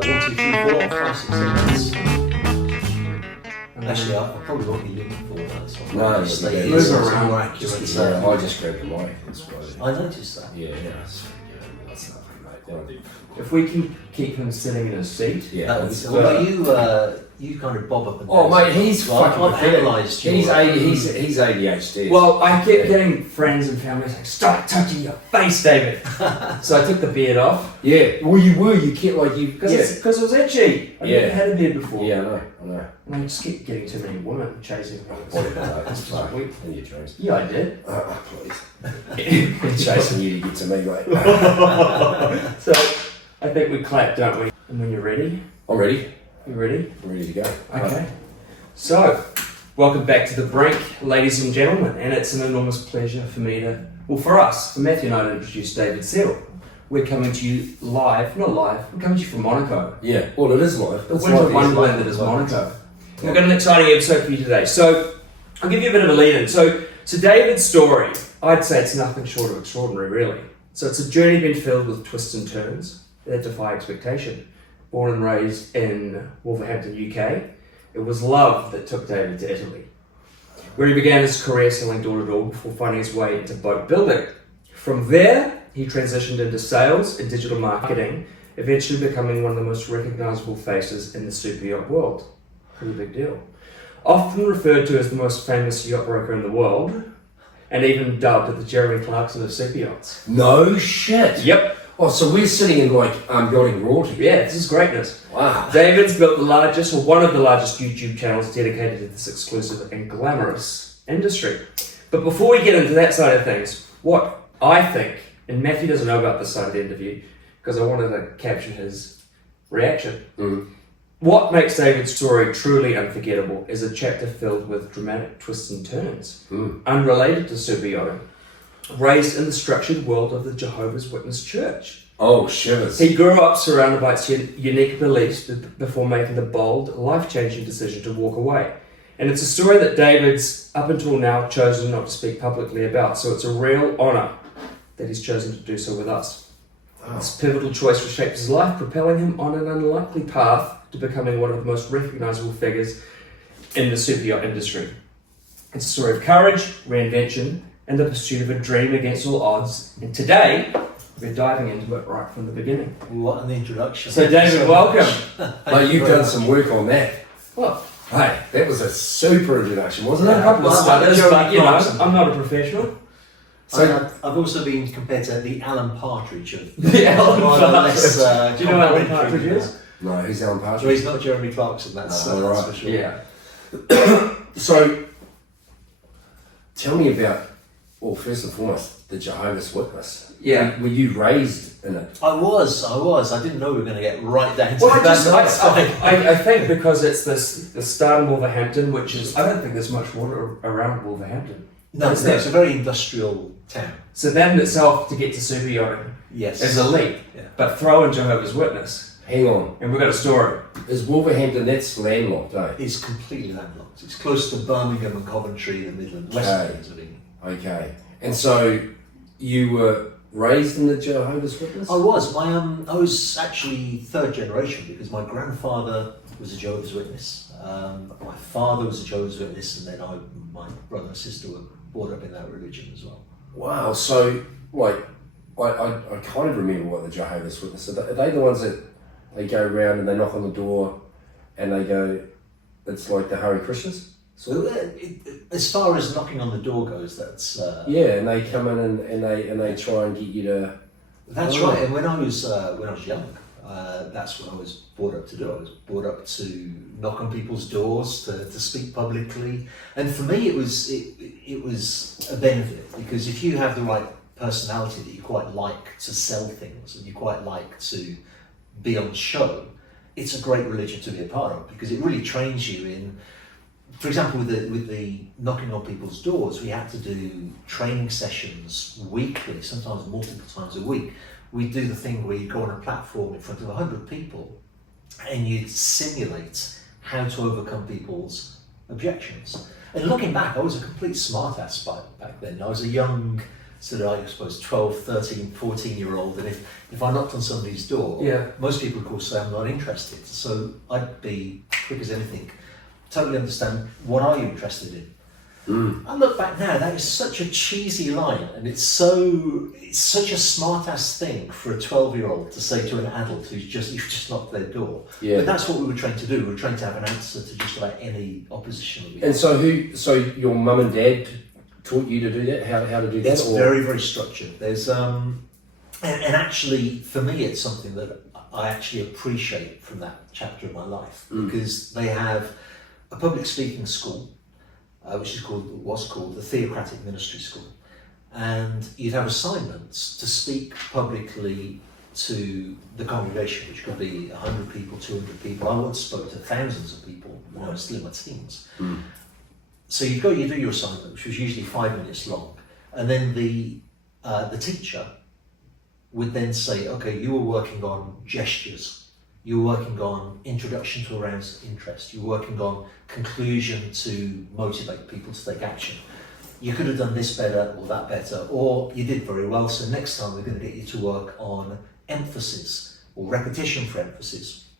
1, 2, 3, 4, 5, 6, 7 months. Actually, I probably won't be looking for that. So No, just you stay don't. here. Move So it's around. more accurate. Yeah, I just grabbed the mic. That's why. I noticed that. Yeah, that's nothing, mate. That'll do. If we can keep him sitting in his seat. Yeah. That would be that's- cool. Although you kind of bob up and down. Oh, mate, he's Well, fucking I've pathetic. analysed He's your- he's ADHD. Well, I kept getting friends and family saying, "Stop touching your face, David." So I took the beard off yeah. Well, you kept like you. because Yeah. it was itchy. I Yeah. never had a beard before. Yeah, I know. And I just kept getting too many women chasing me. That's fuck. In your dreams. Yeah, I did. Please. Chasing you to get to me, mate. So I think we clap, don't we? And when you're ready, I'm ready. you ready? I'm ready to go. Okay. So, welcome back to the Brink, ladies and gentlemen, and it's an enormous pleasure for me to, well, for us, for Matthew and I, to introduce David Seal. We're coming to you live, not live, we're coming to you from Monaco. Yeah. Well, it is live. The It's winter live, wonderland that is Monaco. We've got an exciting episode for you today. So, I'll give you a bit of a lead in. So David's story, I'd say it's nothing short of extraordinary, really. So it's a journey been filled with twists and turns that defy expectation. Born and raised in Wolverhampton, UK, it was love that took David to Italy, where he began his career selling door-to-door before finding his way into boat building. From there, he transitioned into sales and digital marketing, eventually becoming one of the most recognisable faces in the super yacht world. Pretty big deal. Often referred to as the most famous yacht broker in the world, and even dubbed the Jeremy Clarkson of Superyachts. No shit. Yep. Oh, so we're sitting in like yachting royalty. Yeah, this is greatness. Wow. David's built the largest, or one of the largest YouTube channels dedicated to this exclusive and glamorous industry. But before we get into that side of things, what I think, and Matthew doesn't know about this side of the interview, because I wanted to capture his reaction. What makes David's story truly unforgettable is a chapter filled with dramatic twists and turns, unrelated to super yachting. Raised in the structured world of the Jehovah's Witness Church. Oh, shivers. He grew up surrounded by its unique beliefs before making the bold, life-changing decision to walk away. And it's a story that David's, up until now, chosen not to speak publicly about, so it's a real honour that he's chosen to do so with us. This pivotal choice reshaped his life, propelling him on an unlikely path to becoming one of the most recognisable figures in the super yacht industry. It's a story of courage, reinvention, and the pursuit of a dream against all odds. And today, we're diving into it right from the beginning. What an introduction. So David, welcome. Mate, you've done some work on that. Well, Hey, that was a super introduction, wasn't a it? couple of Well, stutters, Jeremy but you know, Clarkson. I'm not a professional. So, I've also been compared to the Alan Partridge of The Alan rather Partridge. less, Do you know what Alan complimentary Partridge is? no, who's Alan So Partridge? he's not Jeremy Clarkson, that's, Oh, that's right. for sure. Yeah. So, tell me about, well, first and foremost, the Jehovah's Witness. Yeah. Were you raised in it? I was. I didn't know we were going to get right down to Well, that. I think because it's the start in Wolverhampton, which is, I don't think there's much water around Wolverhampton. No, Is it's there? a very industrial town. So that in itself, to get to super yachting, Yes. is a leap. Yeah. But throw in Jehovah's Witness, Hang on. and we've got a story. Is Wolverhampton, that's landlocked, eh? It's completely landlocked. It's close to Birmingham and Coventry, the Midlands, West Okay. Midlands of England. Okay. And so, you were raised in the Jehovah's Witness? I was. I was actually third generation because my grandfather was a Jehovah's Witness. My father was a Jehovah's Witness, and then my brother and sister were brought up in that religion as well. Wow, so, like, I kind of remember what the Jehovah's Witness are. Are they the ones that they go around and they knock on the door and they go, it's like the Hare Krishnas? So, as far as knocking on the door goes, that's Yeah, and they come in and they try and get you to. that's Oh. right. And when I was young, that's what I was brought up to do. I was brought up to knock on people's doors, to speak publicly, and for me, it was a benefit because if you have the right personality that you quite like to sell things and you quite like to be on show, it's a great religion to be a part of because it really trains you in. For example, with the knocking on people's doors, we had to do training sessions weekly, sometimes multiple times a week. We do the thing where you go on a platform in front of 100 people and you simulate how to overcome people's objections. And looking back, I was a complete smartass back then. I was a young sort of, I suppose, 12, 13, 14-year-old, and if I knocked on somebody's door, Yeah. most people, of course, say I'm not interested. So I'd be quick as anything. Totally understand, what are you interested in? I look back now, that is such a cheesy line, and it's such a smart-ass thing for a 12-year-old to say to an adult you've just knocked their door. Yeah. But that's what we were trained to do. We were trained to have an answer to just about any opposition that we had. And so your mum and dad taught you to do that? How to do that? It's very, very structured. There's and actually, for me, it's something that I actually appreciate from that chapter of my life, because they have a public speaking school, which was called the Theocratic Ministry School, and you'd have assignments to speak publicly to the congregation, which could be 100 people, 200 people. I once spoke to thousands of people when I was still in my teens. So you do your assignment, which was usually 5 minutes long, and then the teacher would then say, okay, you were working on gestures, you were working on introduction to arouse interest, you were working on conclusion to motivate people to take action. You could have done this better or that better, or you did very well, so next time we're going to get you to work on emphasis or repetition for emphasis.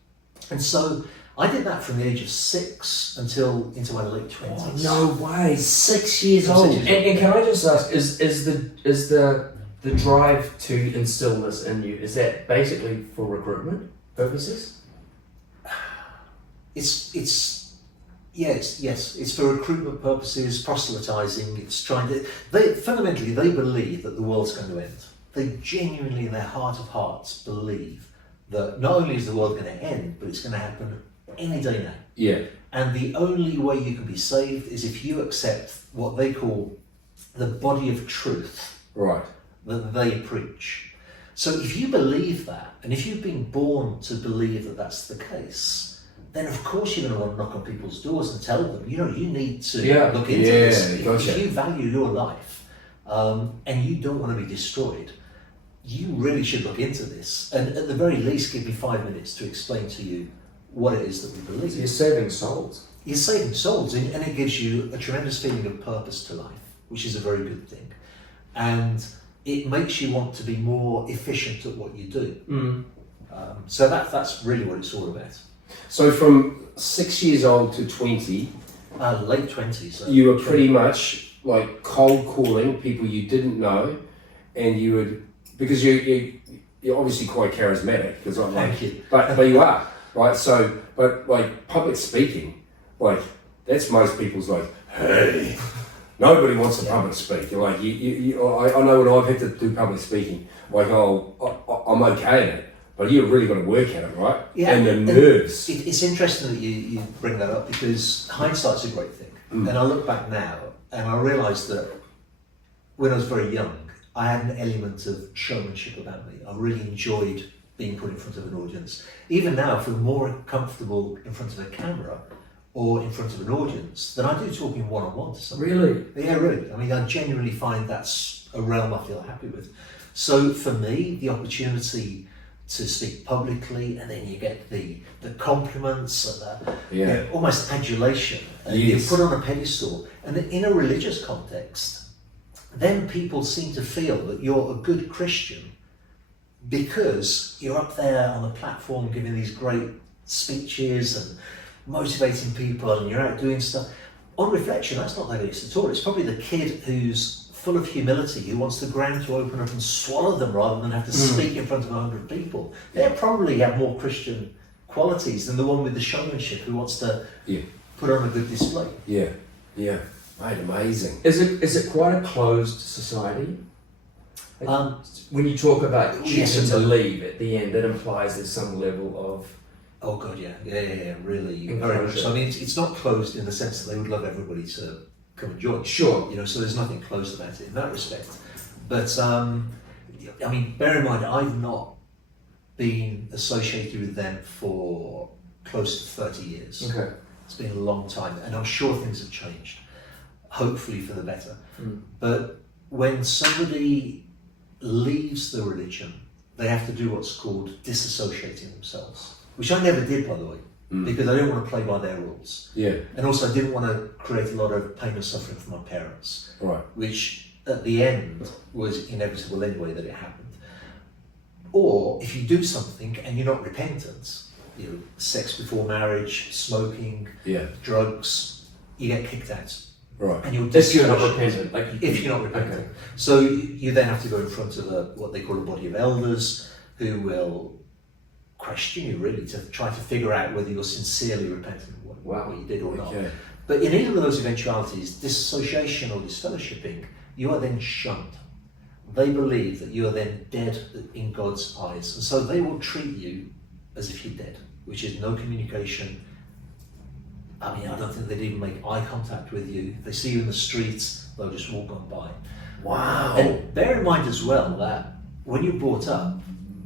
And so I did that from the age of 6 until into my late 20s. No way. 6 years old. And can I just ask, is the drive to instill this in you, is that basically for recruitment purposes? Yes, it's for recruitment purposes, proselytizing. It's trying to. Fundamentally they believe that the world's going to end. They genuinely, in their heart of hearts, believe that not only is the world going to end, but it's going to happen any day now. Yeah. And the only way you can be saved is if you accept what they call the body of truth, Right. that they preach. So if you believe that, and if you've been born to believe that that's the case, then of course you're going to want to knock on people's doors and tell them, you need to look into this. Gotcha. If you value your life and you don't want to be destroyed, you really should look into this. And at the very least, give me 5 minutes to explain to you what it is that we believe. So you're saving souls. You're saving souls, and it gives you a tremendous feeling of purpose to life, which is a very good thing. And it makes you want to be more efficient at what you do. So that's really what it's all about. So from 6 years old to 20, Late 20s. you were pretty much like cold calling people you didn't know, and you would, because you're obviously quite charismatic, because I'm like, Thank you. but you are, right? So, but like public speaking, like that's most people's like, hey. Nobody wants to public speak. You're like, I know when I've had to do public speaking, like, I'm okay at it, but you've really got to work at it, right? Yeah, and the nerves. It's interesting that you bring that up, because hindsight's a great thing. And I look back now and I realise that when I was very young, I had an element of showmanship about me. I really enjoyed being put in front of an audience. Even now, I feel more comfortable in front of a camera or in front of an audience than I do talking one-on-one to somebody. Really? Yeah, really. I mean, I genuinely find that's a realm I feel happy with. So for me, the opportunity to speak publicly, and then you get the compliments and the almost adulation, and you're put on a pedestal, and in a religious context, then people seem to feel that you're a good Christian because you're up there on the platform giving these great speeches and motivating people, and you're out doing stuff. On reflection, that's not that it is at all. It's probably the kid who's full of humility, who wants the ground to open up and swallow them rather than have to speak in front of 100 people. They probably have more Christian qualities than the one with the showmanship who wants to put on a good display. Yeah. Mate, amazing. Is it quite a closed society? When you talk about choosing to leave at the end, it implies there's some level of... Oh God, yeah, really, very much. So, I mean, it's not closed in the sense that they would love everybody to come and join. Sure. So there's nothing closed about it in that respect. But I mean, bear in mind, I've not been associated with them for close to 30 years. Okay. It's been a long time, and I'm sure things have changed, hopefully for the better. But when somebody leaves the religion, they have to do what's called disassociating themselves, which I never did, by the way, because I didn't want to play by their rules. Yeah. And also I didn't want to create a lot of pain and suffering for my parents, Right. which at the end was inevitable anyway that it happened. Or if you do something and you're not repentant, you know, sex before marriage, smoking, drugs, you get kicked out. Right. And you're if you're not repentant. If you're not repentant. Okay. So you then have to go in front of what they call a body of elders who will question you really to try to figure out whether you're sincerely repentant of what you did or not. But in either of those eventualities, disassociation or disfellowshipping, you are then shunned. They believe that you are then dead in God's eyes. And so they will treat you as if you're dead, which is no communication. I mean, I don't think they'd even make eye contact with you. If they see you in the streets, they'll just walk on by. Wow. And bear in mind as well that when you're brought up,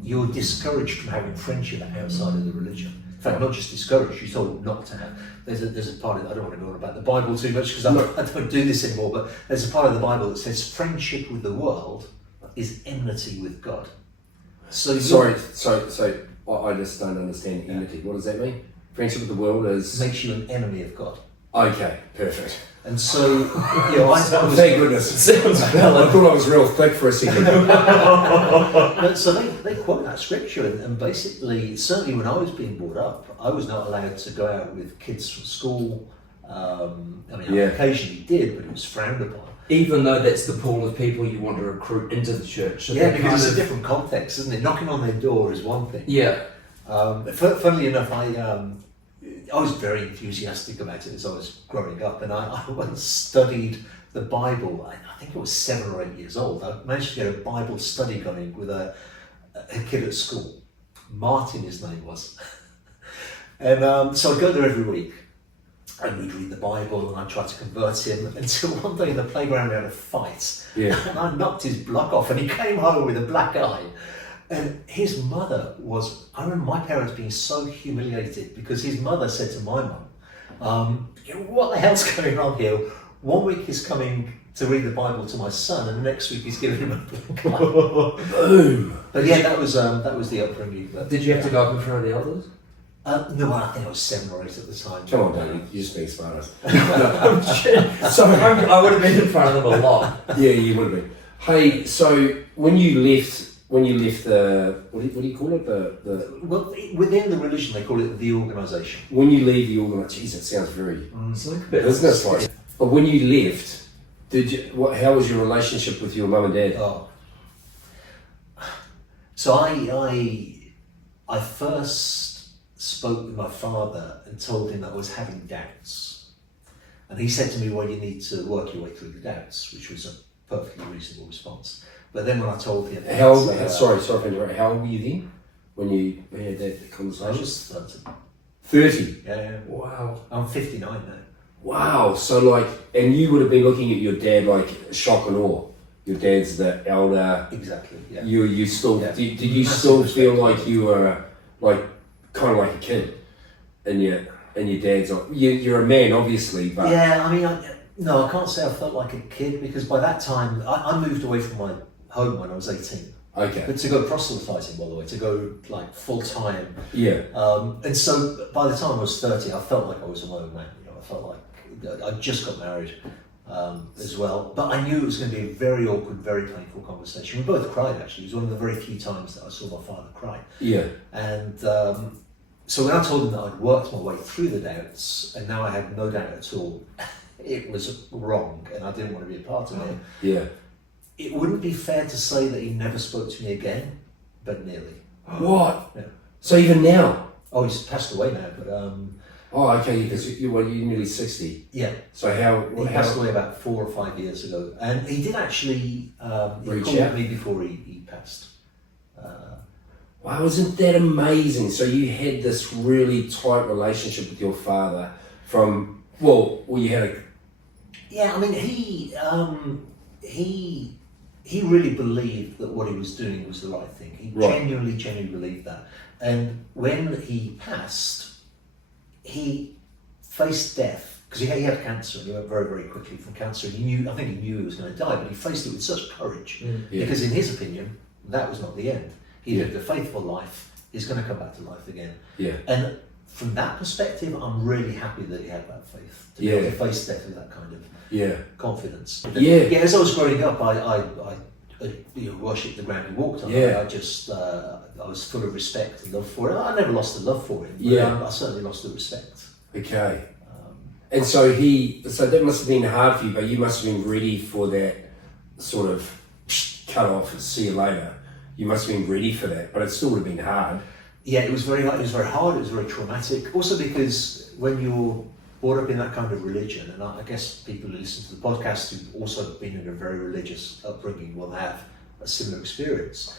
you're discouraged from having friendship outside of the religion. In fact, not just discouraged, you're told not to have. There's a part of it, I don't want to go on about the Bible too much because I don't do this anymore, but there's a part of the Bible that says friendship with the world is enmity with God. So so I just don't understand enmity. What does that mean? Friendship with the world makes you an enemy of God. Okay, perfect. And so, thank goodness. It sounds valid. I thought I was real thick for a second. So they quote that scripture, and basically, certainly when I was being brought up, I was not allowed to go out with kids from school. I occasionally did, but it was frowned upon. Even though that's the pool of people you want to recruit into the church. So because it's a different context, isn't it? Knocking on their door is one thing. Yeah. Funnily enough, I was very enthusiastic about it as I was growing up, and I once studied the Bible. I think I was 7 or 8 years old. I managed to get a Bible study going with a kid at school. Martin, his name was. And so I'd go there every week, and we'd read the Bible, and I'd try to convert him, until one day in the playground we had a fight. Yeah. And I knocked his block off, and he came home with a black eye. And his mother I remember my parents being so humiliated because his mother said to my mum, what the hell's going on here? 1 week he's coming to read the Bible to my son, and the next week he's giving him a black eye. Boom! But yeah, that was the upbringing. But, did you have to go up in front of the elders? No, I think I was 7 or 8 at the time. Come on, Danny, you're just being smart. I would have been in front of them a lot. Yeah, you would have been. Hey, so when you left the what do you call it? Well, within the religion they call it the organisation. When you leave the organisation, geez, it sounds very business-like. But when you left, how was your relationship with your mum and dad? Oh, so I first spoke with my father and told him that I was having doubts, and he said to me, "Well, you need to work your way through the doubts," which was a perfectly reasonable response. But then when I told him... Sorry for interrupting. How old were you then when you had that conversation? I was 30. 30? Yeah. Wow. I'm 59 now. Wow. So and you would have been looking at your dad like shock and awe. Your dad's the elder. Exactly, yeah. You still... Yeah. Did you still feel like you were kind of like a kid? And your dad's... You're a man, obviously, but... Yeah, I mean... No, I can't say I felt like a kid because by that time I moved away from my home when I was 18. Okay. But to go proselytizing, by the way, to go full time. Yeah. And so by the time I was 30, I felt like I was a lone man. I felt like I just got married as well. But I knew it was going to be a very awkward, very painful conversation. We both cried actually. It was one of the very few times that I saw my father cry. Yeah. And so when I told him that I'd worked my way through the doubts and now I had no doubt at all, it was wrong and I didn't want to be a part of it. Yeah. It wouldn't be fair to say that he never spoke to me again, but nearly. What? Yeah. So even now? Oh, he's passed away now, but... Oh, okay, because you're nearly 60. Yeah. So he passed away about 4 or 5 years ago. And he did actually... he called me before he passed. Wow, isn't that amazing? So you had this really tight relationship with your father from... Well, you had a... Yeah, I mean, he really believed that what he was doing was the right thing. He genuinely believed that. And when he passed, he faced death because he had cancer. He went very, very quickly from cancer. I think he knew he was going to die, but he faced it with such courage because, in his opinion, that was not the end. He lived a faithful life. He's going to come back to life again. Yeah. And from that perspective, I'm really happy that he had that faith to be Yeah. able to face death with that kind of Yeah. confidence. Yeah. As I was growing up, I worshipped the ground he walked on. Yeah. I was full of respect and love for it. I never lost the love for him. But Yeah. I certainly lost the respect. Okay. And so that must have been hard for you, but you must have been ready for that sort of cut off, see you later. You must have been ready for that, but it still would have been hard. Yeah, it was very hard, it was very traumatic. Also because when you're brought up in that kind of religion, and I guess people who listen to the podcast who've also been in a very religious upbringing will have a similar experience.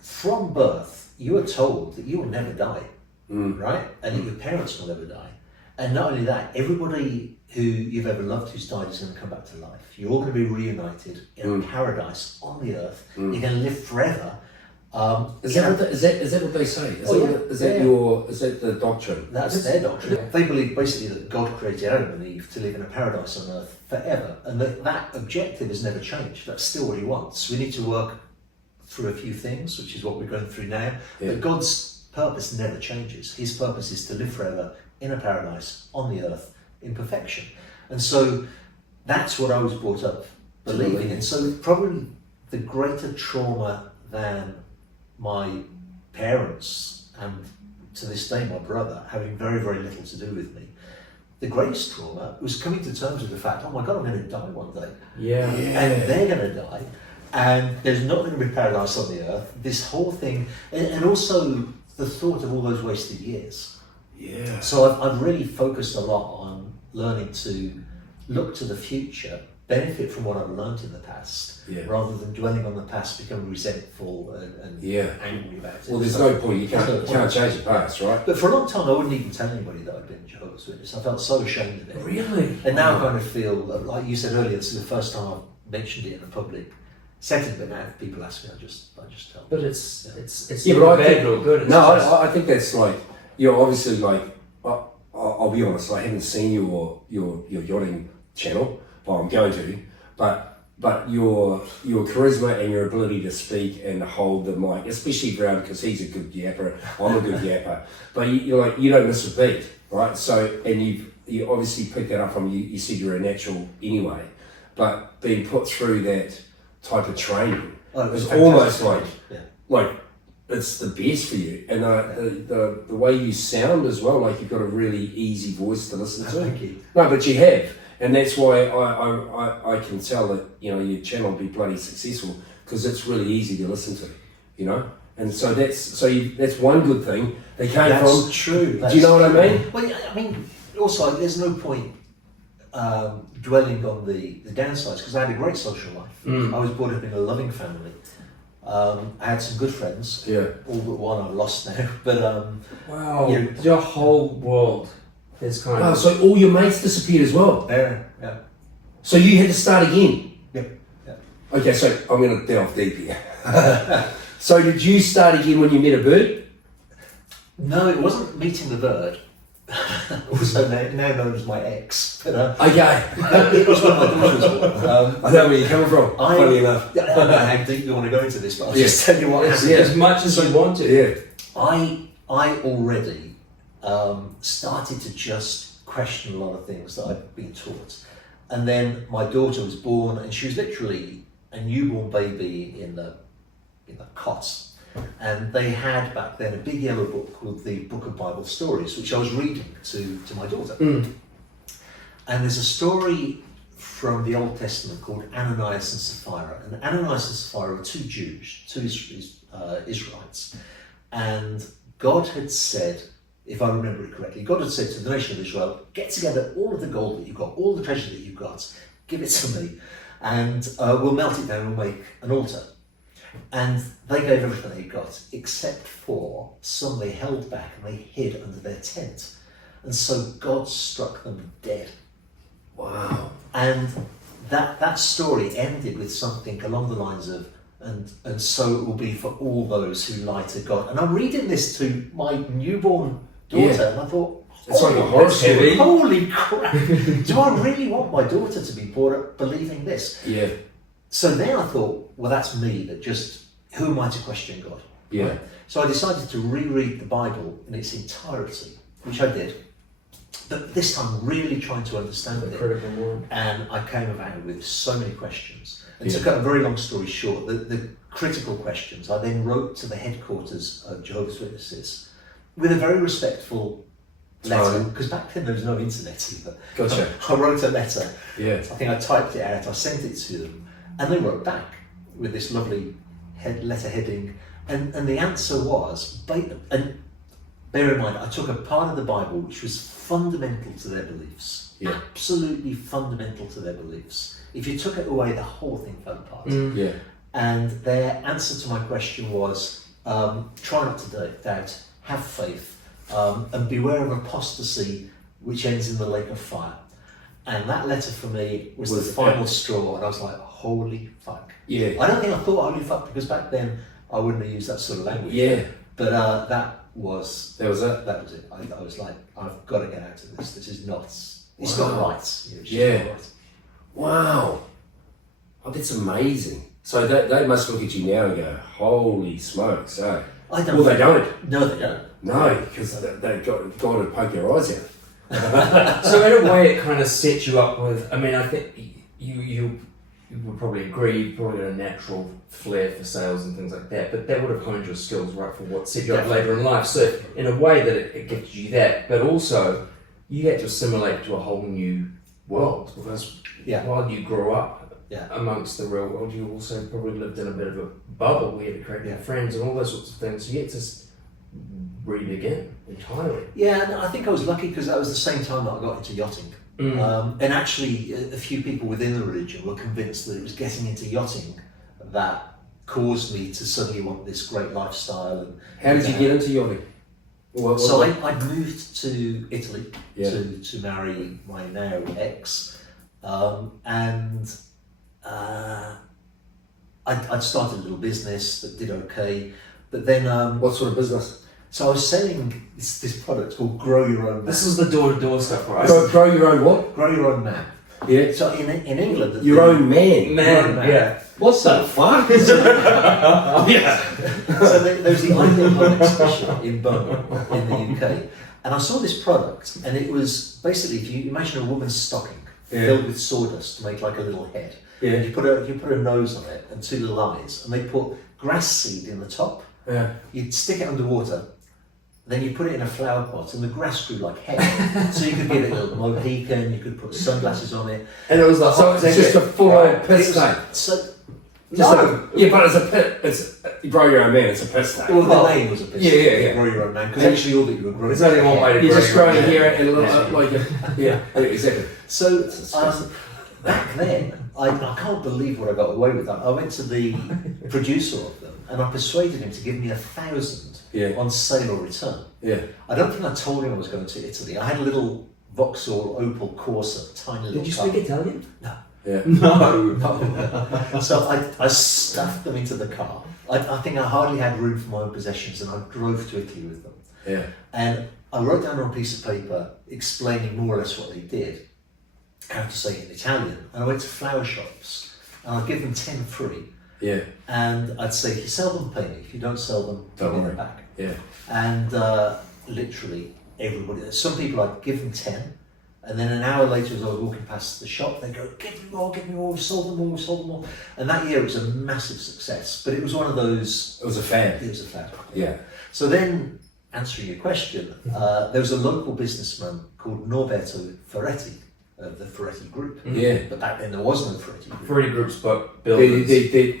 From birth, you are told that you will never die, right? And that your parents will never die. And not only that, everybody who you've ever loved who's died is going to come back to life. You're all going to be reunited in a paradise on the earth. You're going to live forever. Is that what they say? Is that the doctrine? That's their doctrine. They believe basically that God created Adam and Eve to live in a paradise on earth forever, and that objective has never changed. That's still what he wants. We need to work through a few things, which is what we're going through now. Yeah. But God's purpose never changes. His purpose is to live forever in a paradise on the earth in perfection. And so that's what I was brought up believing in. So probably the greater trauma than my parents, and to this day my brother, having very, very little to do with me, the greatest trauma was coming to terms with the fact, oh my God, I'm going to die one day. Yeah. And they're going to die. And there's not going to be paradise on the earth. This whole thing, and also the thought of all those wasted years. Yeah. So I've really focused a lot on learning to look to the future, benefit from what I've learned in the past, rather than dwelling on the past, become resentful and angry about it. Well, there's no point. You can't change the past, right? But for a long time, I wouldn't even tell anybody that I'd been Jehovah's Witness. I felt so ashamed of it. Really? And now I kind of feel, like you said earlier, this is the first time I've mentioned it in a public setting. But now if people ask me, I just tell them. But it's Yeah, not but I bad think- or good. It's No, just- I think that's like, obviously like, I'll be honest, I haven't seen your yachting channel, well, I'm going to, but your charisma and your ability to speak and hold the mic, especially Brown, because he's a good yapper, I'm a good yapper, but you don't miss a beat, right? So, and you obviously picked that up from you said you're a natural anyway, but being put through that type of training, Oh, it was it's almost fantastic. like it's the best for you, and the way you sound as well, like you've got a really easy voice to listen to. Thank you. No, but you have, and that's why I can tell that your channel will be bloody successful, because it's really easy to listen to, and so that's one good thing they came That's from. true. Do you know what I mean? Well, I mean, also there's no point dwelling on the downsides, because I had a great social life. I was brought up in a loving family. I had some good friends. Yeah. All but one I've lost now. But Wow. you know, Your whole world is kind Oh, of. so all your mates disappeared as well. yeah. So you had to start again. Yep. Okay, so I'm going to delve deep here. So did you start again when you met a bird? No, it wasn't meeting the bird. Also now known as my ex. But Okay. it was when my daughter was born. I know where you're coming from. Funny enough. I don't know how deep you want to go into this, but I'll Yeah. just tell you what happened. As much as you want to. Yeah. I already started to just question a lot of things that I'd been taught. And then my daughter was born, and she was literally a newborn baby in the cot. And they had back then a big yellow book called the Book of Bible Stories, which I was reading to my daughter. And there's a story from the Old Testament called Ananias and Sapphira. And Ananias and Sapphira were two Jews, two Israelites. And God had said, if I remember it correctly, God had said to the nation of Israel, get together all of the gold that you've got, all the treasure that you've got, give it to me, and we'll melt it down and we'll make an altar. And they gave everything they got, except for some they held back and they hid under their tent. And so God struck them dead. Wow. And that story ended with something along the lines of, and so it will be for all those who lie to God. And I'm reading this to my newborn daughter, and I thought, It's like a horror story. holy crap, do I really want my daughter to be brought up believing this? Yeah. So then I thought, well, that's me, that just, who am I to question God? Yeah. Right? So I decided to reread the Bible in its entirety. which I did. But this time, really trying to understand The it. critical mind. And I came about with so many questions. And Yeah. to cut a very long story short, the critical questions I then wrote to the headquarters of Jehovah's Witnesses with a very respectful letter, Tone. because back then there was no internet either. Gotcha. I wrote a letter. Yeah. I think I typed it out, I sent it to them, and they wrote back with this lovely letter heading. And the answer was, and bear in mind, I took a part of the Bible which was fundamental to their beliefs. Yeah. Absolutely fundamental to their beliefs. If you took it away, the whole thing fell apart. Yeah. And their answer to my question was, try not to doubt, have faith, and beware of apostasy, which ends in the lake of fire. And that letter for me was the final straw, and I was like, holy fuck. Yeah. I don't think I thought holy fuck, because back then I wouldn't have used that sort of language. Yeah. But that was it. I was like, I've got to get out of this. This is not, it's not right. You know, it's just Yeah. not right. Wow. Oh, that's amazing. So they must look at you now and go, holy smokes, eh? I don't Well, they think- don't. No, they don't. No, because they've got to poke their eyes out. So in a way, it kind of sets you up with. I mean, I think you would probably agree. You probably got a natural flair for sales and things like that. But that would have honed your skills right for what set you up later in life. So in a way, that it gives you that. But also, you had to assimilate to a whole new world, because while you grew up amongst the real world, you also probably lived in a bit of a bubble where you had to create new friends and all those sorts of things. So you had to re-begin entirely. Yeah, and I think I was lucky because that was the same time that I got into yachting. And actually, a few people within the religion were convinced that it was getting into yachting that caused me to suddenly want this great lifestyle. And How did you get into yachting? So I moved to Italy Yeah. to marry my now ex, and I'd started a little business that did okay, but then What sort of business? so I was selling this product called Grow Your Own Man. This is the door-to-door stuff, right? Grow your own what? Grow Your Own Man. Yeah. So in England, Your own man. Man, Man. yeah. What the fuck? Yeah. So there was the Ideal Home exhibition in Birmingham in the UK, and I saw this product, and it was basically, if you imagine a woman's stocking filled with sawdust to make like a little head, Yeah. and you put a nose on it and two little eyes, and they put grass seed in the top. Yeah. You'd stick it underwater, then you put it in a flower pot, and the grass grew like hair. So you could give it a little Mohican, you could put sunglasses on it. And it was the So it's just a full-on piss It was- take. So, Just no. like- yeah, but it's a pit. It's you grow your own man. It's a piss take. Well, the name was a piss. Yeah. Grow Your Own Man, because actually all that you were growing. There's only one way to You're grow just your own growing man. here and a little Yeah. like exactly. So back then, I can't believe what I got away with. I went to the producer of them and I persuaded him to give me 1,000 on sale or return. Yeah. I don't think I told him I was going to Italy. I had a little Vauxhall Opel Corsa, tiny little Did you car. speak Italian? No. Yeah. No. No. So I stuffed them into the car. I think I hardly had room for my own possessions, and I drove to Italy with them. Yeah. And I wrote down on a piece of paper explaining more or less what they did, how to say it in Italian. And I went to flower shops, and I'd give them 10 free. Yeah. And I'd say, if you sell them, pay me. If you don't sell them, Don't give worry. them back. Yeah. And literally everybody, some people I'd give them 10, and then an hour later as I was walking past the shop, they'd go, give me more, we sold them more. And that year it was a massive success, but it was one of those... It was a fan. It was a fad. Yeah. So then, answering your question, there was a local businessman called Norberto Ferretti, of the Ferretti Group. Yeah. But back then there was no Ferretti Group. Ferretti Group's but The buildings.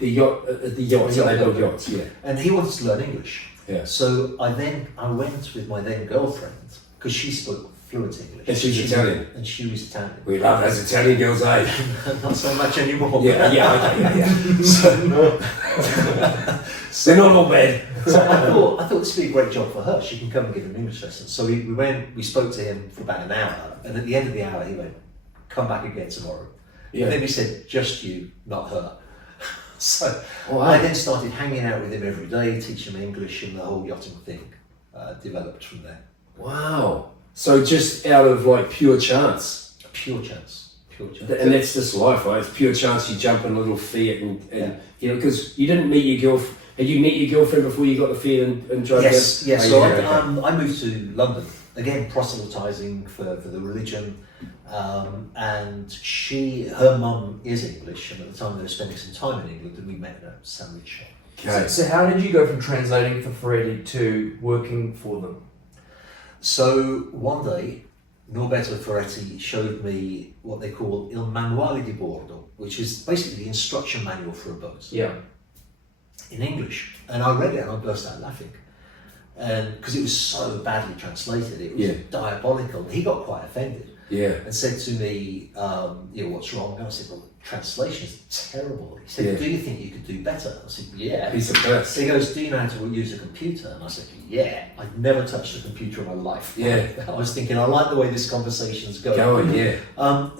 yacht. The yachts. yacht They build builder. yachts. Yeah. And he wanted to learn English. Yeah. So I went with my then girlfriend, because she spoke fluent English. And she's Italian. And she was Italian. We love those Italian girls, eh? Not so much anymore. Yeah. Yeah. They're not all bad. So I thought this would be a great job for her. She can come and give an English lesson. So we spoke to him for about an hour, and at the end of the hour he went, come back again tomorrow. Yeah. And then he said, just you, not her. So Oh, I wow. then started hanging out with him every day, teaching him English, and the whole yachting thing developed from there. Wow. So just out of like pure chance. Pure chance. And that's just life, right? It's pure chance you jump in a little Fiat and Yeah. you know, because you didn't meet your girlfriend. Had you met your girlfriend before you got the Fiat and drove Yes, down? yes. Oh, So yeah, okay. I moved to London again, proselytizing for the religion. And her mum is English, and at the time they were spending some time in England, and we met in a sandwich shop. Okay. So how did you go from translating for Ferretti to working for them? So one day, Norberto Ferretti showed me what they call Il Manuale di Bordo, which is basically the instruction manual for a boat. Yeah. In English, and I read it and I burst out laughing, and because it was so badly translated, it was diabolical. He got quite offended, and said to me, "What's wrong?" And I said, "Well, the translation is terrible." He said, "Do you think you could do better?" I said, "Yeah." He's the best. He goes, "Do you know how to use a computer?" And I said, "Yeah, I've never touched a computer in my life." Yeah. I was thinking, I like the way this conversation's going.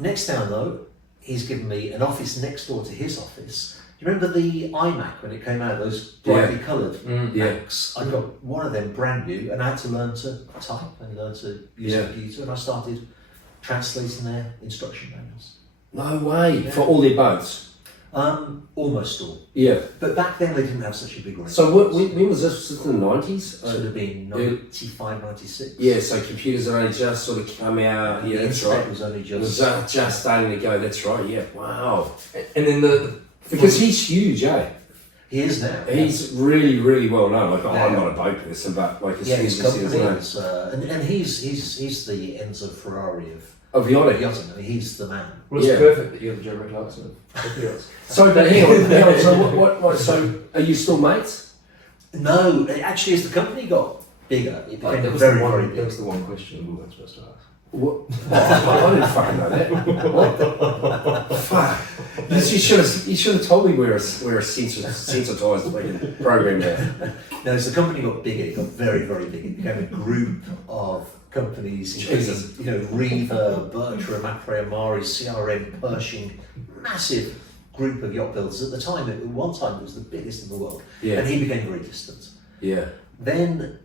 Next time though, he's given me an office next door to his office. You remember the iMac when it came out, those brightly coloured Macs? I got one of them brand new, and I had to learn to type and learn to use a computer, and I started translating their instruction manuals. No way. For all their boats? Almost all. Yeah. But back then they didn't have such a big range. So when was this? Was it in the 90s? Should have been 95, 96. Yeah, so computers had only just sort of come out. Yeah, that's right. It was only It was just starting to go. That's right. Yeah. Wow. And then because he's huge, eh? He is now. He's really, really well known. Like I'm not a boat person, but like his company is, and he's the Enzo Ferrari of yachting. I mean, he's the man. Well, it's perfect that you're the Jeremy Clarkson of yachts. So, but hang on. So what? So, are you still mates? No, actually, as the company got bigger, it became That was the one question we weren't supposed to ask. What? I didn't fucking know that. What? Fuck. You should have told me we're a sensitised fucking program now. No, as the company got bigger, it got very, very big. It became a group of companies, including Riva, Bertram, Apre Amari, CRM, Pershing, massive group of yacht builders. At the time, at one time, it was the biggest in the world, and he became very distant. Yeah. Then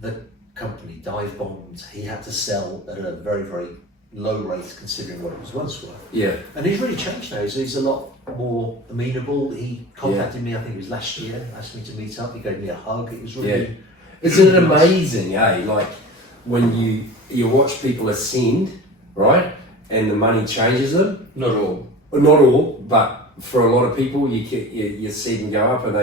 the company dive bombed. He had to sell at a very, very low rate considering what it was once worth. Yeah. And he's really changed now. He's a lot more amenable. He contacted me, I think it was last year, asked me to meet up. He gave me a hug. It was really... Isn't it amazing, eh? Like when you watch people ascend, right? And the money changes them. Not all. Not all, but for a lot of people, you see them go up and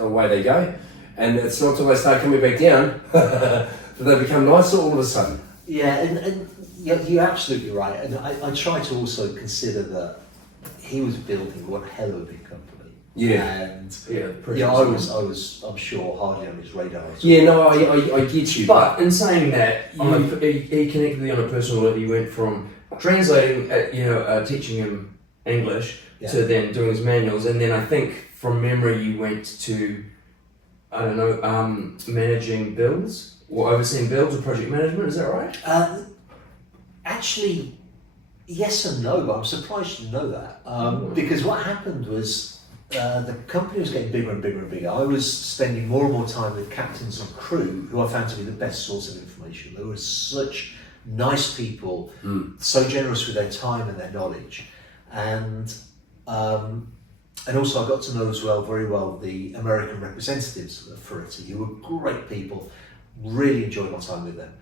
away they go. And it's not until they start coming back down that they become nicer all of a sudden. Yeah, and you're absolutely right. And I try to also consider that he was building one hell of a big company. Yeah. And I was, I'm sure, hardly on his radar. Yeah, no, I get you. But in saying that, he connected with you on a personal level. You went from translating, teaching him English to then doing his manuals, and then I think from memory you went to, I don't know, managing builds or overseeing builds or project management. Is that right? Actually, yes and no. But I'm surprised you know that because what happened was the company was getting bigger and bigger and bigger. I was spending more and more time with captains and crew, who I found to be the best source of information. They were such nice people, so generous with their time and their knowledge, and also I got to know as well, very well, the American representatives of Ferretti, who were great people. Really enjoyed my time with them.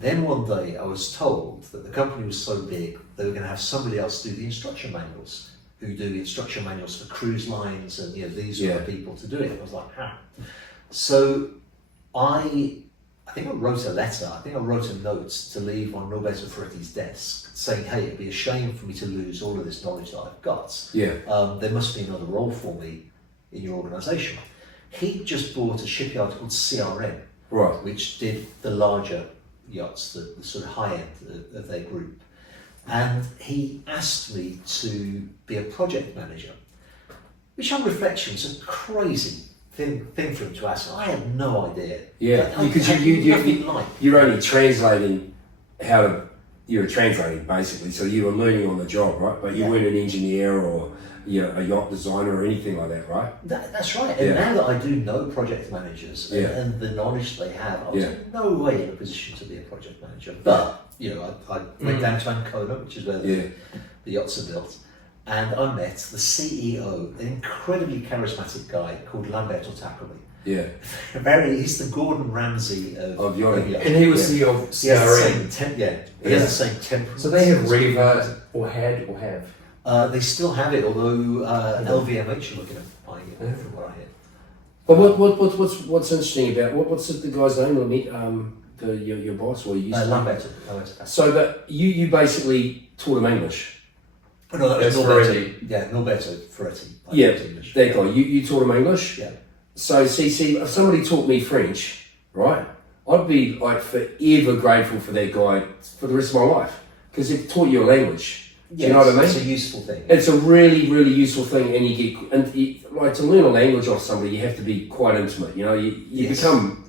Then one day I was told that the company was so big they were going to have somebody else do the instruction manuals, who do instruction manuals for cruise lines, and these were the people to do it. I was like, So I think I wrote a letter. I think I wrote a note to leave on Norberto Ferretti's desk saying, hey, it'd be a shame for me to lose all of this knowledge that I've got. Yeah. There must be another role for me in your organisation. He just bought a shipyard called CRM, right, which did the larger yachts, the sort of high end of their group. And he asked me to be a project manager, which on reflection was a crazy thing for him to ask. I had no idea. Yeah, because you're only translating you were translating basically, so you were learning on the job, right? But you weren't an engineer or a yacht designer or anything like that, right? That's right. And now that I do know project managers and the knowledge they have, I was in no way in a position to be a project manager. But I went down to Ancona, which is where the yachts are built, and I met the CEO, an incredibly charismatic guy called Lamberto Taccoli. Yeah. He's the Gordon Ramsay of yachting. And he was CEO of He has the CRM. same he has the same temperament. So they have Riva, or had, or have. They still have it, although LVMH are looking at buying it, from what I hear. But what's interesting about what's the guy's name? Your boss, or you used to Lamberto. So that you basically taught him English. No, that was Ferretti. Yeah, Norberto Ferretti. Yeah, that guy. You taught him English. Yeah. So see, if somebody taught me French, right, I'd be like forever grateful for that guy for the rest of my life because they've taught you a language. Do you know what I mean? It's a useful thing. It's a really, really useful thing, and like to learn a language off somebody, you have to be quite intimate. You know, you become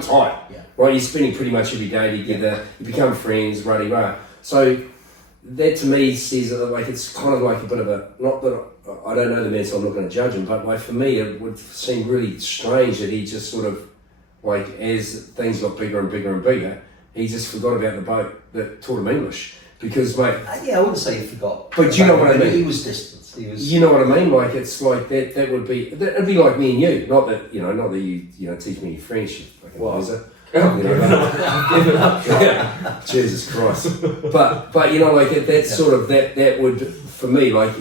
tight. Yeah. Right, you're spending pretty much every day together. You become friends, rah. So that to me says like it's kind of like a bit of a, not that I don't know the man, so I'm not going to judge him, but like for me it would seem really strange that he just sort of like as things got bigger and bigger and bigger, he just forgot about the boat that taught him English. Because mate, I wouldn't say he forgot. But you know what I mean. He was distant. You know what I mean? Like it's like that would be it'd be like me and you. Not that you teach me French. You fucking loser. Jesus Christ. But you know, like that's sort of that would for me like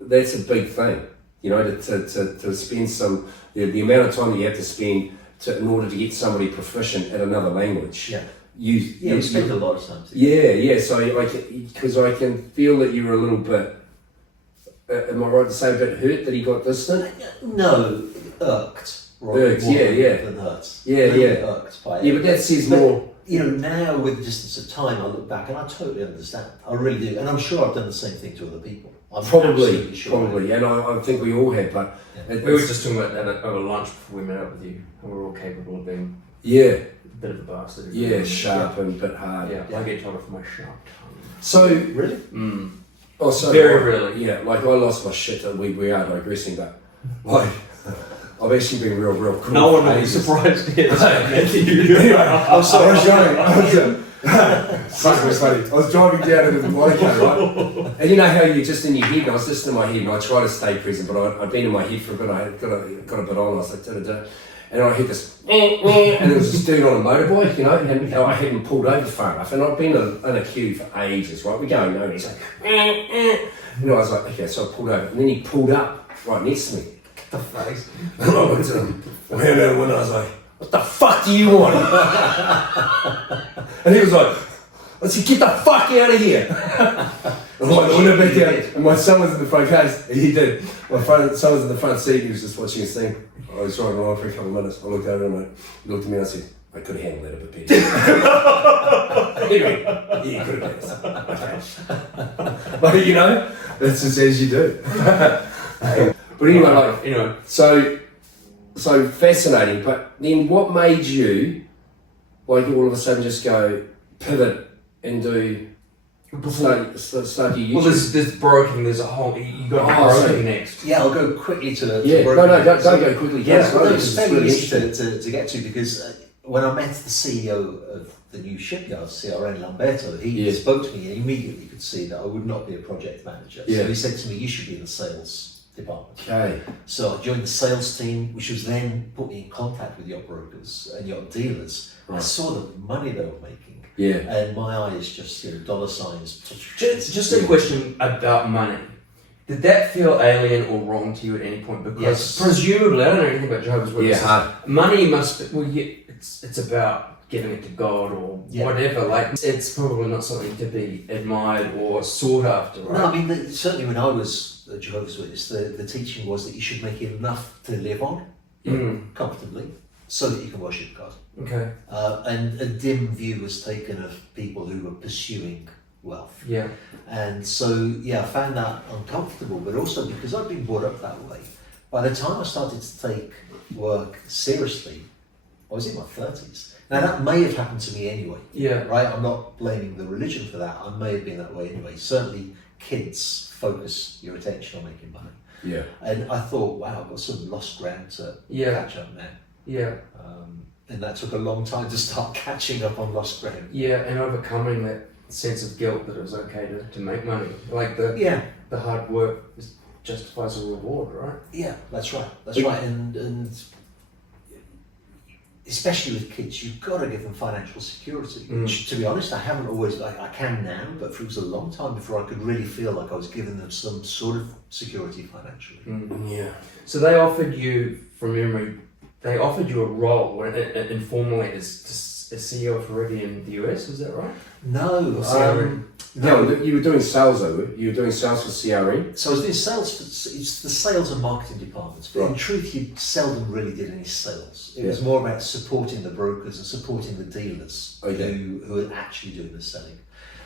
that's a big thing. You know, to spend some the amount of time that you have to spend in order to get somebody proficient at another language. Yeah. You spend a lot of time. Yeah. So because I can feel that you were a little bit. Am I right to say a bit hurt that he got distant? No, irked. Irked, yeah. Than hurt. Yeah. Irked by it. Yeah, but that says more. You know, now with the distance of time, I look back and I totally understand. I really do, and I'm sure I've done the same thing to other people. I'm absolutely sure. Probably, and I think we all have. But we were just talking about that over lunch before we met up with you, and we're all capable of being a bit of a bastard. Yeah, sharp and a bit hard. Yeah, I get told off for my sharp tongue. So really. Oh, so very rarely. Yeah, like I lost my shit. We are digressing, but like I've actually been real cool. No one will be surprised to hear this. Anyway, I'm sorry. I was driving down into the motorcar, right? And you know how you're just in your head, and I was just in my head, and I try to stay present, but I'd been in my head for a bit, I had got a bit on, I was like, da-da-da. And I heard this, and there was this dude on a motorbike, you know, and I hadn't pulled over far enough, and I'd been in a queue for ages, right? We're going nowhere, and he's like, you know, I was like, okay, so I pulled over, and then he pulled up right next to me. The face. And I went to him, I handed out the window, I was like, what the fuck do you want? And he was like, I said, get the fuck out of here. And I went back down, and my son was in the front case, and he did. My son was in the front seat, he was just watching his thing. I was driving around for a couple of minutes. I looked over and he looked at me and I said, I could have handled that a bit better. Anyway, yeah, you could have done this. Okay. But you know, that's just as you do. But anyway, so fascinating. But then what made you, like all of a sudden just go, pivot and do, start your YouTube? Well, there's broking, there's a whole, you got broking next. Yeah, I'll go quickly to broking. No, don't go quickly. Yeah, it's fairly easy to get to because when I met the CEO of the new shipyard, CRN Lamberto, he spoke to me and immediately could see that I would not be a project manager. Yeah. So he said to me, you should be in the sales department. Okay. So I joined the sales team, which was then put me in contact with yacht brokers and yacht dealers. Right. I saw the money they were making. Yeah. And my eyes just, dollar signs. Just a question about money. Did that feel alien or wrong to you at any point? Because presumably, I don't know anything about Jehovah's Witnesses. Money must, it's about giving it to God or whatever. Like, it's probably not something to be admired or sought after, right? No, I mean, certainly when I was a Jehovah's Witness, the teaching was that you should make enough to live on comfortably so that you can worship God. Okay. And a dim view was taken of people who were pursuing wealth. Yeah. And so, I found that uncomfortable, but also because I'd been brought up that way. By the time I started to take work seriously, I was in my 30s. Now that may have happened to me anyway. Yeah. Right? I'm not blaming the religion for that. I may have been that way anyway. Certainly kids focus your attention on making money. Yeah. And I thought, wow, I've got some lost ground to catch up now. Yeah. And that took a long time to start catching up on lost ground. Yeah, and overcoming that sense of guilt that it was okay to make money. Like the hard work justifies a reward, right? Yeah, that's right. That's right. And especially with kids, you've got to give them financial security. Which, to be honest, I haven't always. I can now, but it was a long time before I could really feel like I was giving them some sort of security financially. Yeah. So they offered you, from memory, they offered you a role informally as CEO of Ferretti in the US. Is that right? No, No, you were doing sales though. You were doing sales for CRE. So I was doing sales. It's the sales and marketing departments, but in Right. truth, you seldom really did any sales. It was more about supporting the brokers and supporting the dealers who were actually doing the selling.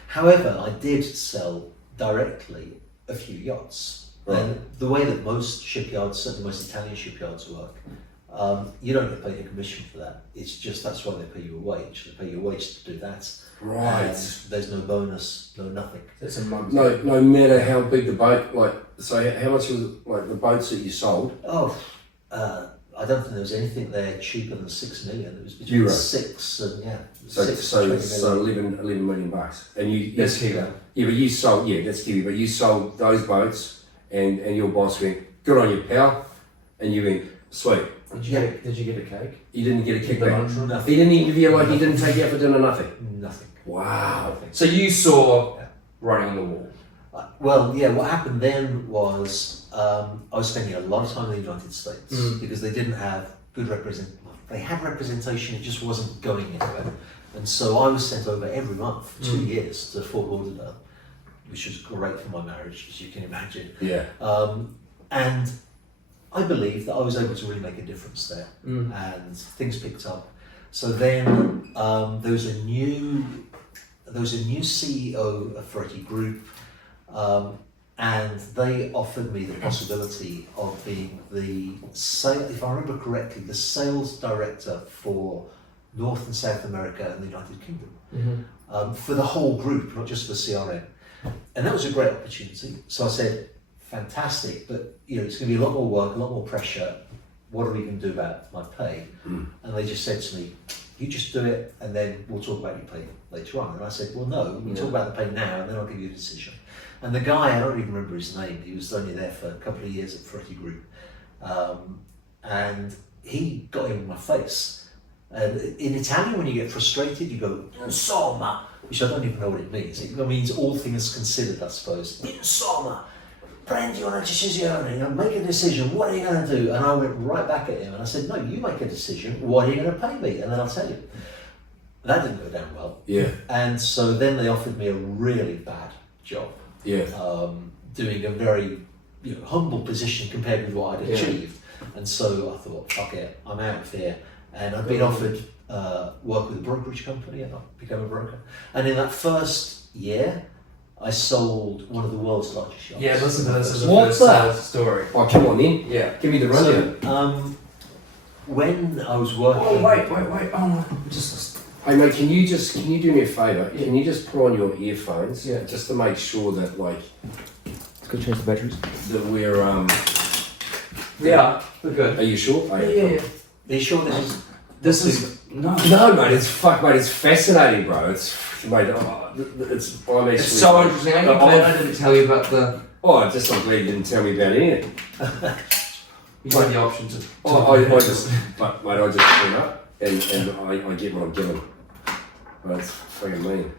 However, I did sell directly a few yachts. Right. And the way that most shipyards, certainly most Italian shipyards work, you don't get paid a commission for that. It's just that's why they pay you a wage. They pay you a wage to do that. Right. And there's no bonus, no nothing. That's a month. No matter how big the boat, like, so how much was like the boats that you sold? I don't think there was anything there cheaper than 6 million. It was between Euro. 6 and So 6 to 20 so million. 11 million bucks. And you That's Kiwi. Yeah, but you sold that's Kiwi, but you sold those boats and your boss went, good on you, pal, and you went, sweet. Did you get a cake? You didn't get a kickback. Nothing. He didn't even give you like he didn't take you out for dinner, nothing. Nothing. Wow. So you saw writing on the wall. Well, yeah, what happened then was I was spending a lot of time in the United States because they didn't have good they had representation, it just wasn't going anywhere. And so I was sent over every month for 2 years to Fort Lauderdale, which was great for my marriage, as you can imagine. Yeah. And I believe that I was able to really make a difference there, and things picked up. So then there was a new CEO of Ferretti Group, and they offered me the possibility of being if I remember correctly, the sales director for North and South America and the United Kingdom, for the whole group, not just for CRM. And that was a great opportunity. So I said, fantastic, but it's going to be a lot more work, a lot more pressure. What are we going to do about my pay? And they just said to me, you just do it and then we'll talk about your pay later on. And I said, well, no, we'll talk about the pay now and then I'll give you a decision. And the guy, I don't even remember his name, he was only there for a couple of years at Ferretti Group. And he got in my face. And in Italian, when you get frustrated, you go, insomma, which I don't even know what it means. It means all things considered, I suppose. Insomma, prendi una decisione, make a decision, what are you going to do? And I went right back at him and I said, no, you make a decision, what are you going to pay me? And then I'll tell you. That didn't go down well. Yeah. And so then they offered me a really bad job. Yeah. Doing a very humble position compared with what I'd achieved. And so I thought, fuck it, I'm out of here. And I'd been offered work with a brokerage company and I became a broker. And in that first year, I sold one of the world's largest yachts. Yeah, listen to this as a What first the- sales story. Oh, come on in. Yeah. Give me the rundown. So, when I was working... Oh, wait. Oh, no. Hey mate, can you do me a favour? Can you just put on your earphones? Yeah. Just to make sure that like Let's go change the batteries. that we're Yeah, we're good. Are you sure? Oh, Yeah. Are you sure This is... No. No, mate, it's fascinating, bro. It's mate, it's I'm actually. It's so interesting. I'm glad I didn't tell you about the... I'm glad you didn't tell me about anything. You had the option to... I just turn up and I get what I'm given. But it's fucking mean.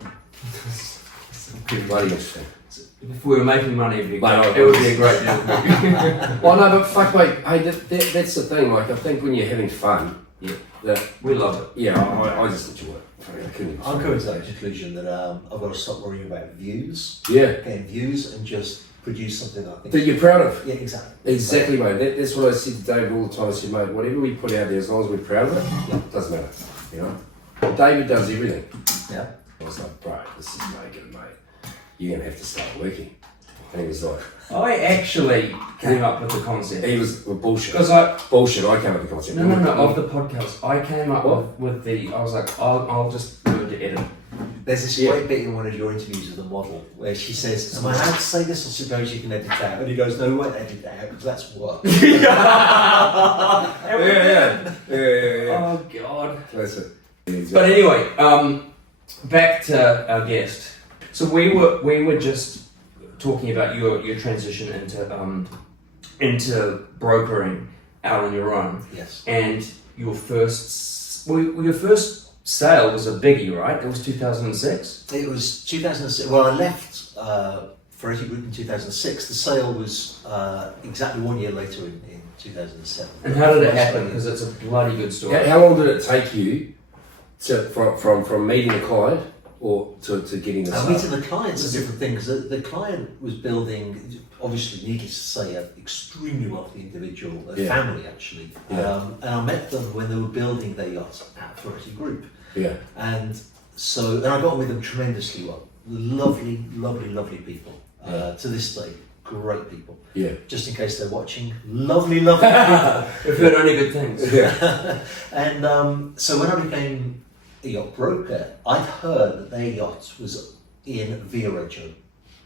Bloody interesting. If we were making money, it would be a Mate, great deal. Well, no, but fuck, mate. Hey, that's the thing. Like, I think when you're having fun, We love it. yeah, I just enjoy it. I couldn't. I'm coming to that conclusion that I've got to stop worrying about views, Yeah, getting views, and just produce something that I think... that you're proud of. Yeah, exactly. Exactly, mate. That's what I said to David all the time. I said, mate, whatever we put out there, as long as we're proud of it, doesn't matter. You know, David does everything. Yeah. I was like, bro, this is making, mate. You're gonna have to start working. And he was like, I actually came up with the concept. he was bullshit. Because I Bullshit. I came up with the concept. No, of the podcast. I came up with the... I was like, I'll just do it to edit. There's this great bit in one of your interviews with the model where she says, am I allowed to say this, or suppose you can edit it out? And he goes, no, we won't edit it out because that's work. Yeah. Oh, God. That's it. But anyway, back to our guest. So we were just talking about your transition into brokering out on your own. Yes. And your first well, your first sale was a biggie, right? It was 2006. It was 2006. Well, I left Ferretti Group in 2006. The sale was exactly 1 year later in 2007. And how did it happen? Because it's a bloody good story. How long did it take you from meeting a client or to getting the sale? Meeting the client's a different thing, because the client was building, obviously, needless to say, an extremely wealthy individual, a family actually. Yeah. And I met them when they were building their yacht at Ferretti Group. Yeah. And I got on with them tremendously well. Lovely, lovely, lovely people. To this day, great people. Yeah. Just in case they're watching, lovely, lovely people. We've heard only good things. Yeah. And so when I became a yacht broker, I'd heard that their yacht was in Viareggio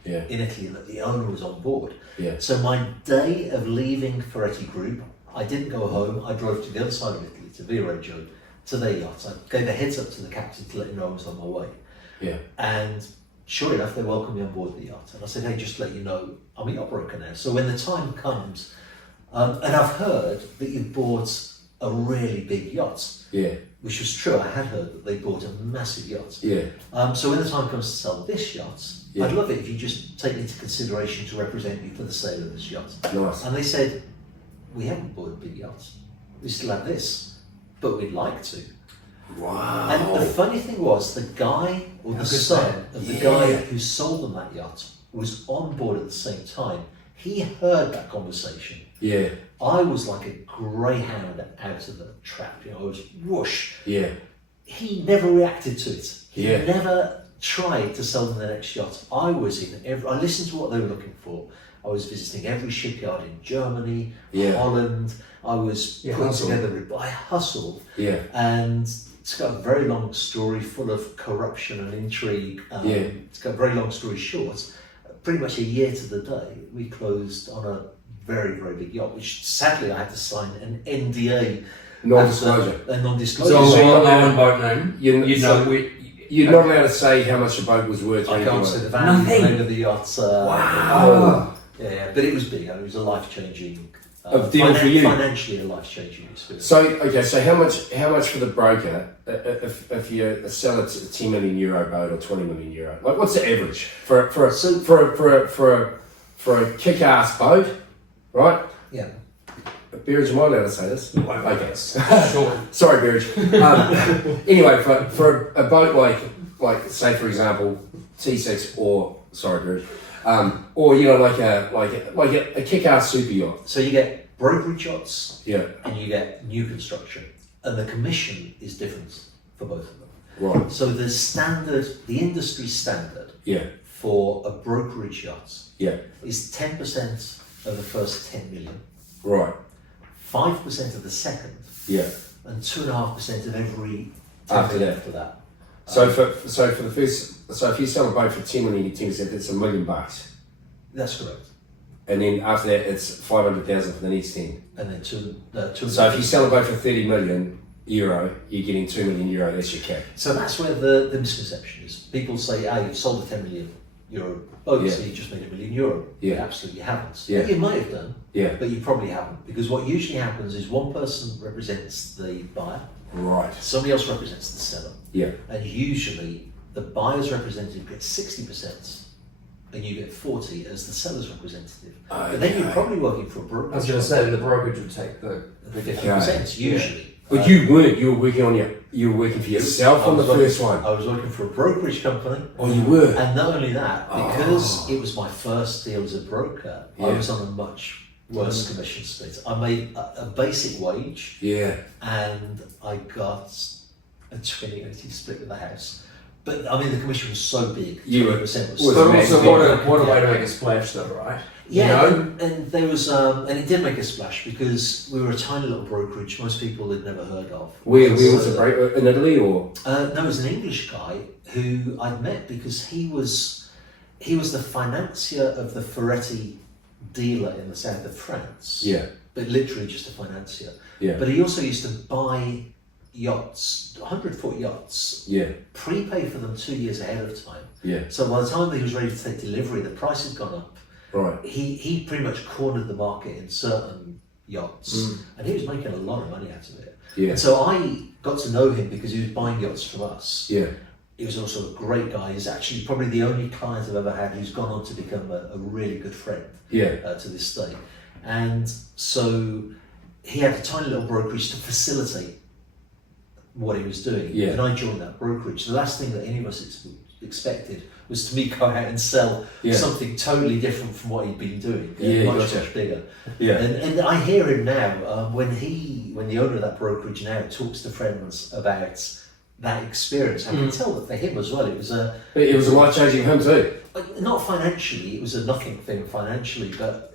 Yeah. in Italy, and that the owner was on board. Yeah. So my day of leaving Ferretti Group, I didn't go home. I drove to the other side of Italy, to Viareggio, to their yacht. I gave a heads up to the captain to let him know I was on my way. Yeah. And sure enough, they welcomed me on board the yacht. And I said, hey, just to let you know, I'm a yacht broker now. So when the time comes, and I've heard that you bought a really big yacht, Yeah. which was true. I had heard that they bought a massive yacht. Yeah. So when the time comes to sell this yacht, Yeah. I'd love it if you just take into consideration to represent me for the sale of this yacht. Nice. And they said, we haven't bought a big yacht. We still have this, but we'd like to. Wow. And the funny thing was, the guy, or the son of the guy who sold them that yacht, was on board at the same time. He heard that conversation. Yeah. I was like a greyhound out of the trap. I was whoosh. Yeah. He never reacted to it. He Yeah. never tried to sell them the next yacht. I listened to what they were looking for. I was visiting every shipyard in Germany, Yeah. Holland. I was putting hustled. together. I hustled. Yeah. And it's got a very long story full of corruption and intrigue. Yeah. It's got a very long story short. Pretty much a year to the day, we closed on a very, very big yacht, which sadly I had to sign an NDA. Non-disclosure. A non-disclosure. So So we you're got not- our own boat name. You know, You're not allowed to say how much the boat was worth. or I anything can't like say that. the value, the Nothing. name of the yacht. Wow. Yeah, but it was big. It was a life-changing Deal for you. Financially, a life-changing experience. So how much for the broker if you sell a €10 million boat or €20 million? Like, what's the average for a kick-ass boat, right? Yeah. Beerage, am I allowed to say this? Okay. Sure. Sorry, Beerage. Anyway, for a boat like say for example T6 or sorry, Beerage, or like a kick-ass super yacht. So you get brokerage yachts, Yeah. and you get new construction, and the commission is different for both of them. Right. So the industry standard Yeah. for a brokerage yacht Yeah. is 10% of the first 10 million, Right. 5% of the second, Yeah. and 2.5% of every 10 After million that. after that. So for the first, so if you sell a boat for 10 million, you 10%, it's $1 million, That's correct. and then after that, it's 500,000 for the next 10. And then two. So if you sell a boat for €30 million, you're getting €2 million. That's your cap. So that's where the misconception is. People say, "Ah, you've sold a €10 million boat, so Yeah. you just made €1 million." Yeah. You absolutely haven't. Yeah. You might have done, Yeah. but you probably haven't, because what usually happens is one person represents the buyer, Right. somebody else represents the seller, Yeah. and usually the buyer's representative gets 60%, and you get 40% as the seller's representative. But then you're Okay. probably working for a broker. I was going to say the brokerage would take the 50% usually. But you weren't. You were working for yourself on the first one. I was working for a brokerage company. Oh, you were. And not only that, because it was my first deal as a broker, I Yeah. was on a much worse commission split. I made a basic wage, Yeah. and I got a 20-80 split with the house. But I mean, the commission was so big. You were- 20% was was so But big. also, what a way to make a splash, though, right? Yeah, You know? and there was, and it did make a splash because we were a tiny little brokerage. Most people had never heard of. Where So, was the break in Italy or? No, it was an English guy who I'd met because he was the financier of the Ferretti dealer in the south of France. Yeah. But literally just a financier. Yeah. But he also used to buy yachts, 100-foot yachts, Yeah. prepay for them 2 years ahead of time. Yeah. So by the time that he was ready to take delivery, the price had gone up. Right. He pretty much cornered the market in certain yachts, and he was making a lot of money out of it. Yeah. And so I got to know him because he was buying yachts from us. Yeah. He was also a great guy. He's actually probably the only client I've ever had who's gone on to become a really good friend to this day. And so he had a tiny little brokerage to facilitate what he was doing. Yeah. And I joined that brokerage. The last thing that any of us expected was to me go out and sell something totally different from what he'd been doing. Much bigger. Yeah. And I hear him now when the owner of that brokerage now talks to friends about that experience. I can tell that for him as well, it was a life-changing him too. Not financially, it was a nothing thing financially, but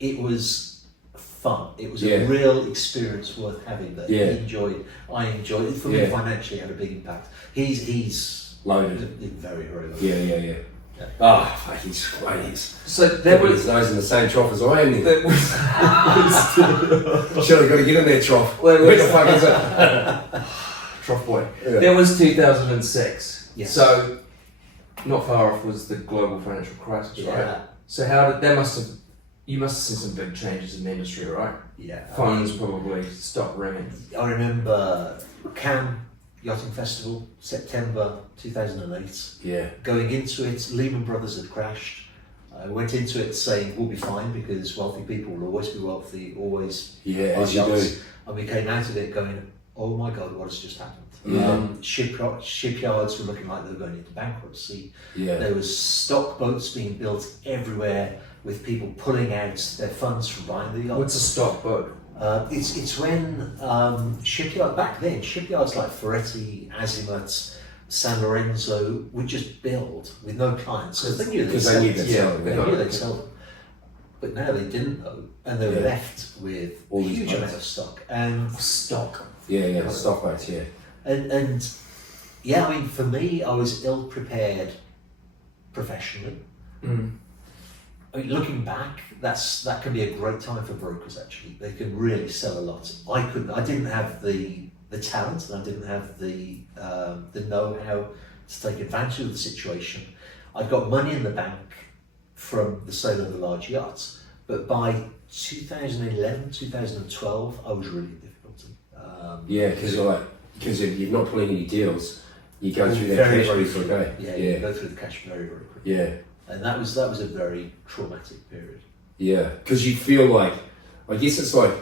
it was fun. It was a real experience worth having that he enjoyed. I enjoyed it. For me, financially, it had a big impact. He's loaded. Very, very loaded. Yeah. Oh, he's great. So there was those in the same trough as I am. Surely got to get in there, trough. Where the fuck is it? Trough boy. Yeah. There was 2006. Yes. So not far off was the global financial crisis, right? So you must have seen some big changes in the industry, right? Yeah. Phones probably stopped ringing. I remember Cannes Yachting Festival, September 2008. Yeah. Going into it, Lehman Brothers had crashed. I went into it saying we'll be fine because wealthy people will always be wealthy, always. As you do. And we came out of it going, oh my God, what has just happened? Yeah. Shipyards were looking like they were going into bankruptcy. Yeah. There was stock boats being built everywhere with people pulling out their funds from buying the yachts. What's a stock boat? It's when shipyards like Ferretti, Azimuth, San Lorenzo would just build with no clients because they knew they'd sell them. But now they didn't know, and they were left with a huge amount of stock and stock. Stock boats. Yeah. And I mean, for me, I was ill prepared professionally. I mean, looking back, that can be a great time for brokers. Actually, they can really sell a lot. I didn't have the talent, and I didn't have the know-how to take advantage of the situation. I'd got money in the bank from the sale of the large yachts, but by 2011, 2012, I was really in difficulty. Because you're not pulling any deals, you go through that cash very quickly. You go through the cash very, very quickly. Yeah. And that was a very traumatic period. Yeah, because you feel like, I guess it's like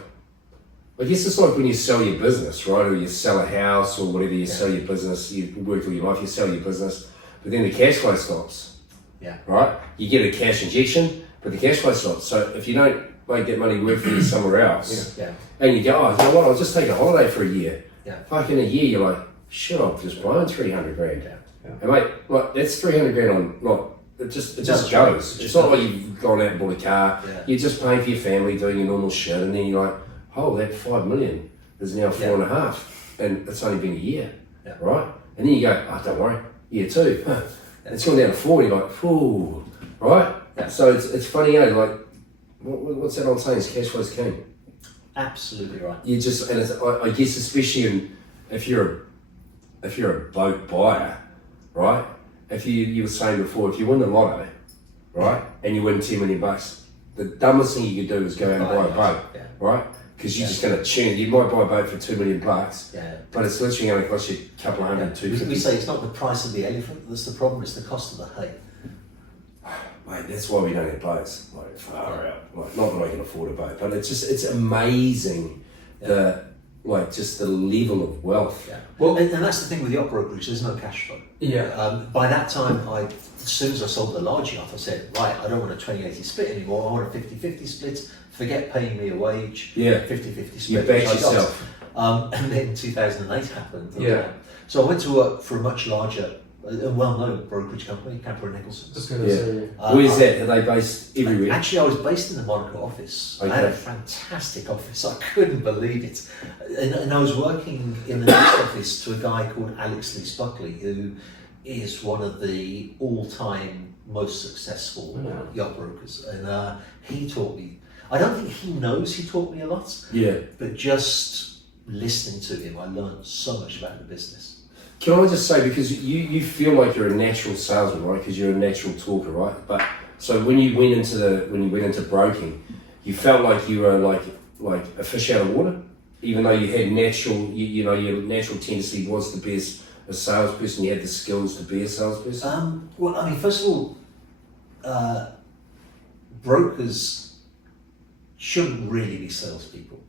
when you sell your business, right? Or you sell a house or whatever, you sell your business, you work all your life, you sell your business, but then the cash flow stops. Yeah. Right? You get a cash injection, but the cash flow stops. So if you don't make that money work for you somewhere else, and you go, oh, you know what, I'll just take a holiday for a year. Yeah. Like in a year, you're like, shit, I've just blown 300 grand. Yeah. And mate, like, that's 300 grand on, like, it just goes. It's not like you've gone out and bought a car. Yeah. You're just paying for your family, doing your normal shit, and then you're like, oh, that 5 million is now 4.5, and it's only been a year, right? And then you go, oh, don't worry, year 2, it's gone down to 4. You're like, ooh, right? Yeah. So it's funny, like, what's that old saying? Is cash flow's king. Absolutely right. You just, and I guess especially if you're a boat buyer, right? If you were saying before, if you win the lotto, right, and you win 10 million bucks, the dumbest thing you could do is go out and buy a boat, right? Because you're just going to tune. You might buy a boat for 2 million bucks, but it's literally going to cost you a couple of hundred, 250. We say it's not the price of the elephant that's the problem; it's the cost of the hay. Mate, that's why we don't have boats. Like, far out. Like, not that I can afford a boat, but it's amazing just the level of wealth. Yeah. Well, and that's the thing with yacht brokerage. There's no cash flow. Yeah. By that time, as soon as I sold the large yacht, I said, right, I don't want a 20-80 split anymore. I want a 50-50 split. Forget paying me a wage. Yeah. 50-50 split. You bet yourself. And then 2008 happened. So I went to work for a much larger, a well-known brokerage company, Camper & Nicholson's. Where's that? Are they based everywhere? Actually, I was based in the Monaco office. I had a fantastic office. I couldn't believe it. And I was working in the next office to a guy called Alex Lees-Buckley, who is one of the all-time most successful yacht brokers. And he taught me, I don't think he knows he taught me a lot, but just listening to him, I learned so much about the business. Can I just say, because you feel like you're a natural salesman, right? Because you're a natural talker, right? But so when you went into broking, you felt like you were like a fish out of water. even though you had your natural tendency was to be a salesperson, you had the skills to be a salesperson? Well, I mean, first of all, brokers shouldn't really be salespeople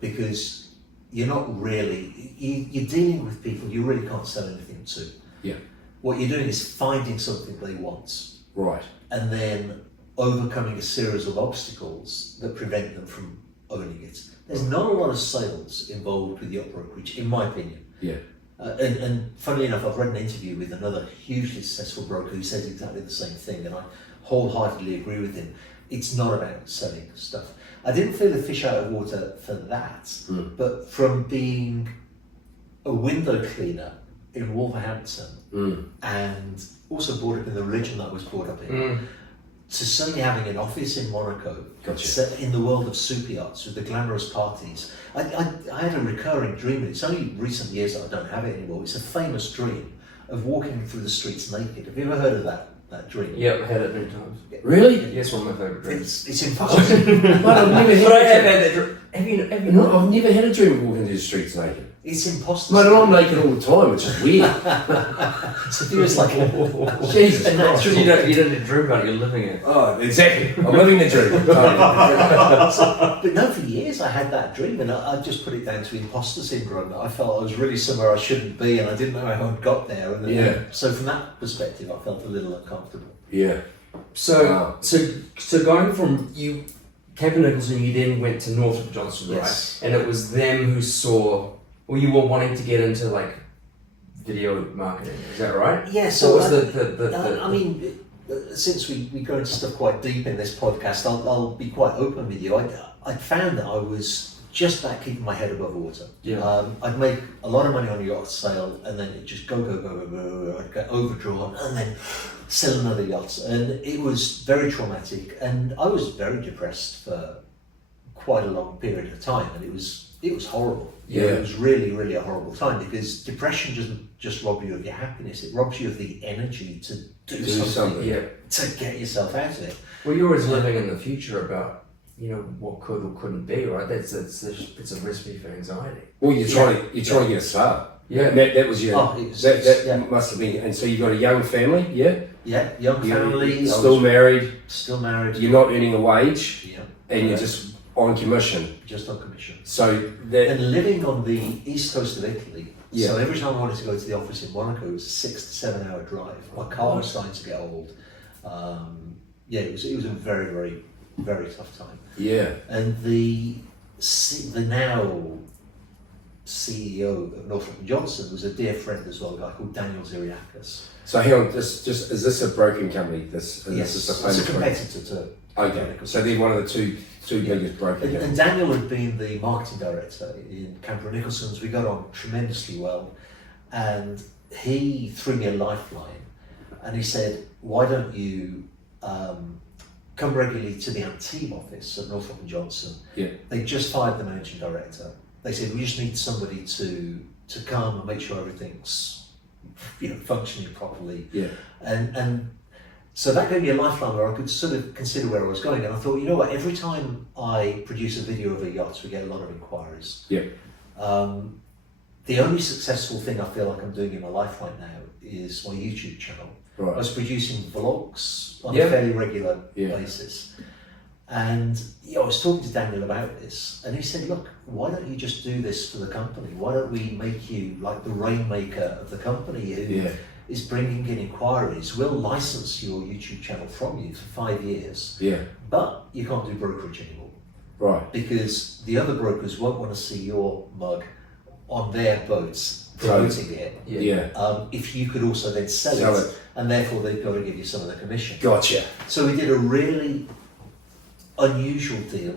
because you're not really, you're dealing with people you really can't sell anything to. Yeah. What you're doing is finding something they want. Right. And then overcoming a series of obstacles that prevent them from owning it. There's not a lot of sales involved with yacht brokerage, in my opinion. Yeah. And funnily enough, I've read an interview with another hugely successful broker who says exactly the same thing, and I wholeheartedly agree with him. It's not about selling stuff. I didn't feel a fish out of water for that, but from being a window cleaner in Wolverhampton and also brought up in the religion that I was brought up in, to suddenly having an office in Monaco, set in the world of Superyachts with the glamorous parties. I had a recurring dream, and it's only recent years that I don't have it anymore. It's a famous dream of walking through the streets naked. Have you ever heard of that dream? Yeah, I've had it many times. Really? Yes, one of my favourite dreams. It's impossible. I've never had But I have had that dream. Have you not? I've never had a dream of walking through the streets naked. It's impossible. Mate, I'm naked all the time, which is weird. So it's like, Jesus And that's Christ. because you don't dream about it, you're living it. Oh, exactly. I'm living the dream. but no, for years I had that dream, and I just put it down to imposter syndrome. That I felt I was really somewhere I shouldn't be, and I didn't know how I'd got there. And so from that perspective, I felt a little uncomfortable. Yeah. So going from you, Cape Nicholson, you then went to Northrop Johnson, Yes. right? And it was them who saw, well, you were wanting to get into like video marketing, is that right? Yeah. So what was I mean, since we go into stuff quite deep in this podcast, I'll be quite open with you. I found that I was just about keeping my head above water. Yeah. I'd make a lot of money on a yacht sale, and then it just go. I'd get overdrawn, and then sell another yacht, and it was very traumatic. And I was very depressed for quite a long period of time, and it was horrible. Yeah. It was really, really a horrible time, because depression doesn't just rob you of your happiness; it robs you of the energy to do something. Yeah. To get yourself out of it. Well, you're always living in the future about, what could or couldn't be, right? It's a recipe for anxiety. Well, you're trying to get a start. Yeah. And that was your. That must have been. And so you've got a young family, yeah. Yeah, young family. You're still married. Still married. You're not earning a wage. Yeah. And you're just on commission. Just on commission. So that. And living on the east coast of Italy. Yeah. So every time I wanted to go to the office in Monaco, it was a 6 to 7 hour drive. My car was starting to get old. It was a very, very, very tough time. Yeah. And the now CEO of Northrop Johnson was a dear friend as well, a guy called Daniel Ziriakis. So hang on, just is this a broking company? This is it's a competitor to. Okay, so they're one of the two biggest broking companies. And Daniel had been the marketing director in Camper Nicholson's. We got on tremendously well, and he threw me a lifeline, and he said, "Why don't you come regularly to the Antibes office at Northrop Johnson?" Yeah. They just fired the managing director. They said, "We just need somebody to come and make sure everything's functioning properly." Yeah. And so that gave me a lifeline where I could sort of consider where I was going. And I thought, you know what, every time I produce a video of a yacht, we get a lot of inquiries. Yeah. The only successful thing I feel like I'm doing in my life right now is my YouTube channel. Right. I was producing vlogs on a fairly regular basis. And I was talking to Daniel about this, and he said, "Look, why don't you just do this for the company? Why don't we make you like the rainmaker of the company who is bringing in inquiries? We'll license your YouTube channel from you for 5 years, but you can't do brokerage anymore, right? Because the other brokers won't want to see your mug on their boats promoting it. If you could also then sell it, and therefore they've got to give you some of the commission." Gotcha. So we did a really unusual deal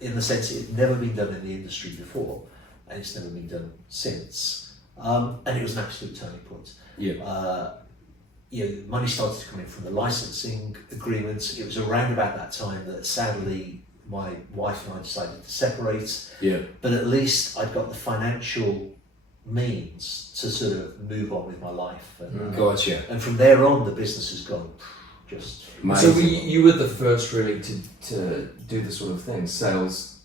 in the sense it had never been done in the industry before, and it's never been done since. And it was an absolute turning point. Money started to come in from the licensing agreements. It was around about that time that sadly my wife and I decided to separate. But at least I'd got the financial means to sort of move on with my life. And, Gotcha. And from there on, the business has gone just So amazing. you were the first really to do this sort of thing, sales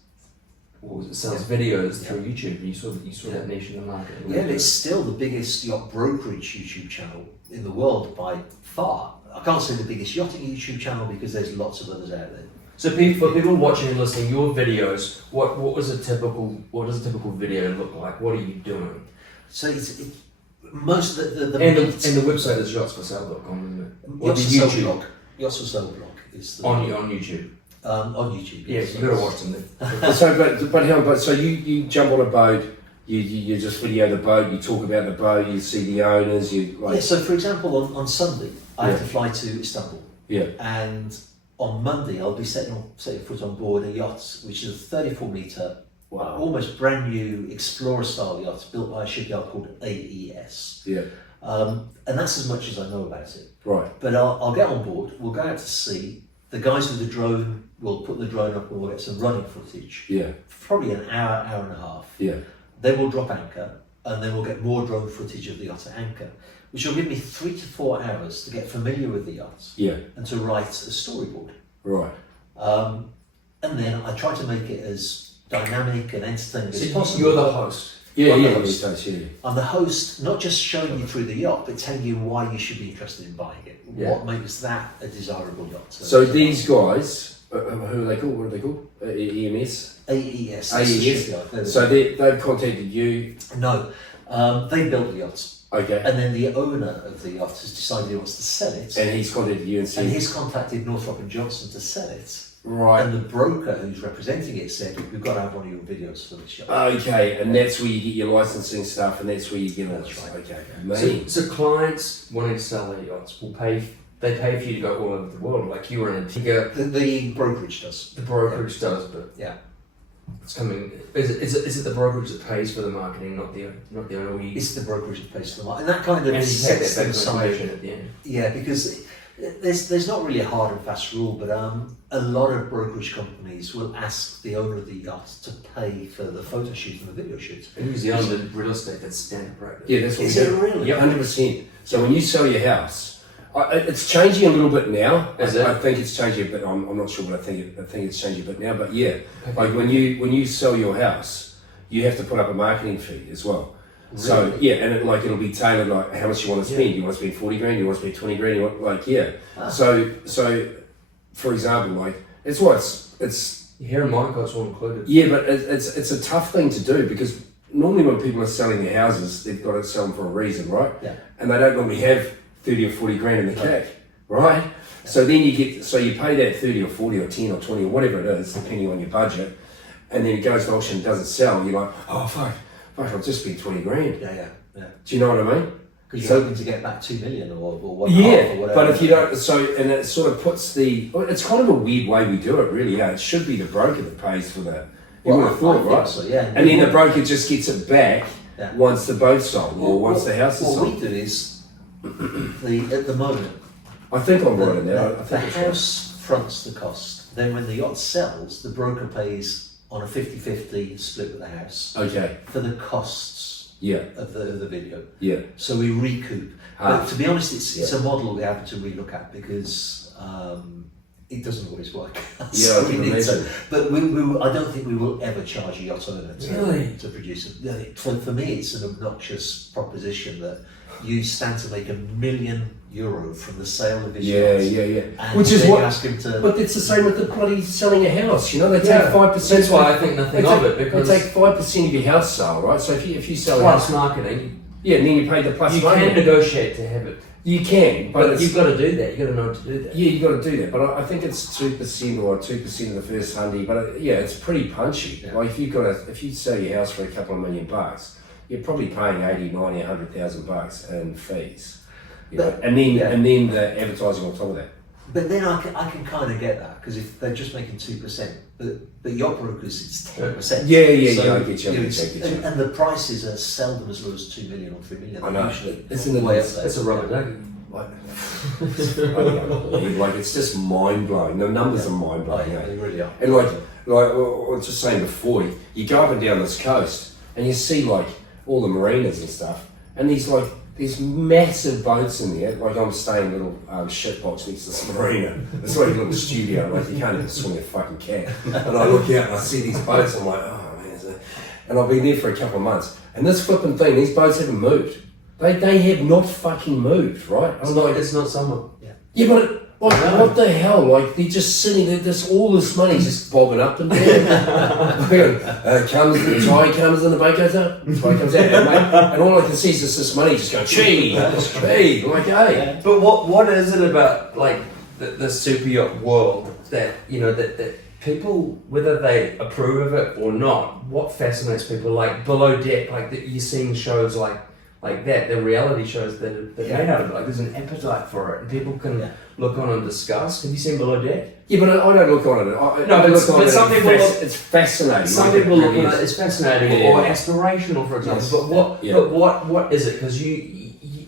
or it sells videos through YouTube. You saw that niche in the market. Yeah, and it's still the biggest yacht brokerage YouTube channel in the world by far. I can't say the biggest yachting YouTube channel because there's lots of others out there. So for people watching and listening, your videos, what does a typical video look like? What are you doing? So it's most of the and the website is yachtsforsale.com, isn't it? Or the YouTube blog. Yachts for Sale blog is the on YouTube. On YouTube. Yes, you got to watch them then. So you jump on a boat, you just video the boat, you talk about the boat, you see the owners, Yeah. So for example, on Sunday, I have to fly to Istanbul. Yeah. And on Monday, I'll be setting foot on board a yacht, which is a 34 metre, almost brand new Explorer style yacht built by a shipyard called AES. Yeah. And that's as much as I know about it. Right. But I'll get on board, we'll go out to sea, the guys with the drone will put the drone up and we'll get some running footage. Yeah. Probably an hour, hour and a half. Yeah. Then we'll drop anchor and then we'll get more drone footage of the yacht at anchor, which will give me 3 to 4 hours to get familiar with the yacht. Yeah. And to write a storyboard. Right. And then I try to make it as dynamic and entertaining as So possible. you're the host. Yeah, I'm the yeah, host. yeah. I'm the host, not just showing you through the yacht, but telling you why you should be interested in buying it. Yeah. What makes that a desirable yacht? So these guys, who are they called? What are they called? EMS? AES. AES. So they've contacted you. No, they built the yacht. Okay. And then the owner of the yacht has decided he wants to sell it. And he's contacted you and said. And he's contacted Northrop and Johnson to sell it. Right. And the broker who's representing it said, we've got to have one of your videos for this yacht. Okay, and that's where you get your licensing stuff, and that's where you get all That's this. right. Okay, amazing. So clients wanting to sell their yachts will pay. They pay for you to go all over the world. Like you were in Antigua. The brokerage does. The brokerage does, but Yeah. it's coming. Is it the brokerage that pays for the marketing, not the owner? It's the brokerage that pays for the market. And that kind of And you take sets that them back aside. information at the end. Yeah, because there's not really a hard and fast rule, but a lot of brokerage companies will ask the owner of the yacht to pay for the photo shoot and the video shoot. In New Zealand, in real estate, that's standard practice. Yeah, that's what Is we it do. really? Yeah, 100%. So when you sell your house, it's changing a little bit now. Is it? I think it's changing a bit. I'm not sure, but I think it's changing a bit now. But yeah, like when you sell your house, you have to put up a marketing fee as well. Really? So yeah, and it'll be tailored like how much you want to spend. You want to spend 40 grand. You want to spend 20 grand. You want So for example, like it's what it's. Here in Monaco, it's all included. Yeah, but it's a tough thing to do because normally when people are selling their houses, they've got to sell them for a reason, right? Yeah. And they don't normally have 30 or 40 grand in the kick, right? Yeah. So then you pay that 30 or 40 or 10 or 20 or whatever it is, depending on your budget, and then it goes to auction and doesn't sell. You're like, oh fuck, I'll just spend 20 grand. Yeah. Do you know what I mean? Because you're hoping to get back 2 million or 1.5 Yeah, or whatever. but if you don't, and it sort of puts it's kind of a weird way we do it, really. Yeah, it should be the broker that pays for that. You would have thought, right? So, yeah. And then the broker just gets it back once the boat's sold or once the house is sold. What we do is, at the moment, I think I'm right in the there. I think it's right. house fronts the cost. Then when the yacht sells, the broker pays on a 50-50 split with the house Okay. for the costs Yeah. of the video. Yeah. So we recoup. Ah. But to be honest, it's a model we have to relook at because it doesn't always work. Yeah, So I can we need to- imagine. but I don't think we will ever charge a yacht owner to produce it. For me, it's an obnoxious proposition that you stand to make €1 million from the sale of his yacht. Yeah. And Which is then what. you ask him to. But it's the same with the bloody selling a house. You know, they take Yeah. 5%. That's why I think nothing of it, because they take 5% of your house sale, right? So if you sell a plus house, marketing, yeah, and then you pay the plus you money. can negotiate to have it. You can, But you've got to do that. You've got to know how to do that. Yeah, you got to do that, but I think it's 2% or 2% of the first $100. But it's pretty punchy. Yeah. Like if you sell your house for a couple of $1 million, you're probably paying 80, 90, $100,000 in fees. You know? And then the advertising on top of that. But then I can kind of get that because if they're just making 2%, but yacht brokers it's 10%. Yeah, I get you. And the prices are seldom as low as 2 million or 3 million. I know. Usually, Isn't it? way up there. It's a rubber ducky. Like it's just mind blowing. The numbers are mind blowing. They really are. And like I was just saying before, you go up and down this coast and you see like all the marinas and stuff, and these massive boats in there. Like I'm staying in a little shit box next to this marina. It's like a little studio. Like you can't even swing a fucking cat. And I look out and I see these boats. I'm like, oh and I've been there for a couple of months. And this flipping thing, these boats haven't moved. They have not fucking moved, right? It's not summer. Yeah, but what the hell? Like, they're just sitting there, all this money just bobbing up and down. The tide comes and the boat goes up, the tide comes out, and all I can see is this money just going, gee, like, hey. But what is it about, like, the super yacht world that, you know, that people, whether they approve of it or not, what fascinates people, like Below Deck, like you're seeing shows like that, the reality shows that are made out of it, like there's an appetite for it, and people can look on and discuss. Have you seen Below Deck? Yeah, but I don't look on it. But some people it's fascinating. Some people look on it as fascinating or aspirational, for example. Yes. But what is it? Because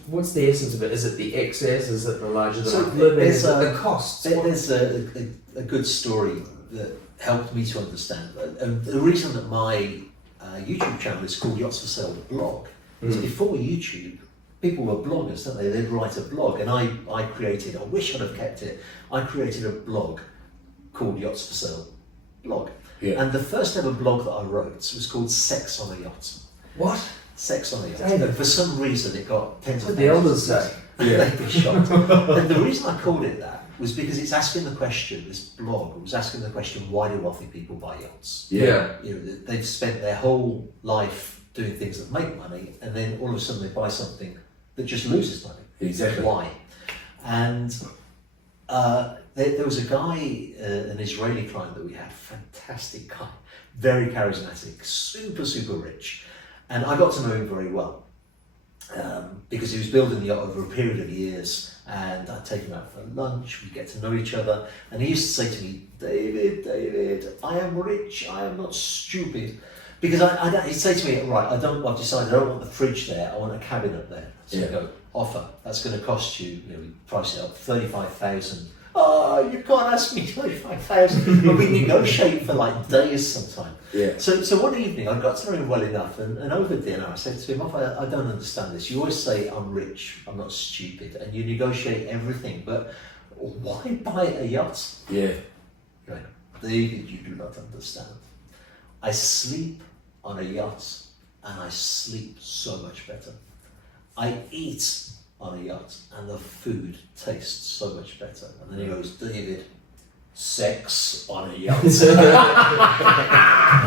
what's the essence of it? Is it the excess? Is it the larger than life living? Is it the costs? There's a good story that helped me to understand. And the reason that my YouTube channel is called Yachts for Sale, the blog, is before YouTube, people were bloggers, don't they? They'd write a blog, and I wish I'd have kept it, I created a blog called Yachts for Sale blog. Yeah. And the first ever blog that I wrote was called Sex on a Yacht. What? Sex on a Yacht. And for some reason it got tens of the elders say. They'd be shocked. And the reason I called it that was because it's asking the question, this blog was asking the question, why do wealthy people buy yachts? Yeah. You know, they've spent their whole life doing things that make money, and then all of a sudden they buy something that just loses money. Exactly. Why? And there was a guy, an Israeli client that we had, fantastic guy, very charismatic, super rich, and I got to know him very well because he was building the yacht over a period of years, and I'd take him out for lunch, we'd get to know each other, and he used to say to me, David, I am rich, I am not stupid. Because he'd say to me, right, I've decided I don't want the fridge there, I want a cabin up there. So I go, offer, that's going to cost you, we price it up, 35,000. Oh, you can't ask me 25,000. But we negotiate for like days sometime. Yeah. So one evening, I got to know him well enough, and over dinner, I said to him, I don't understand this. You always say, I'm rich, I'm not stupid, and you negotiate everything, but why buy a yacht? Yeah. Right. David, you do not understand. I sleep on a yacht, and I sleep so much better. I eat on a yacht, and the food tastes so much better. And then he goes, David, sex on a yacht.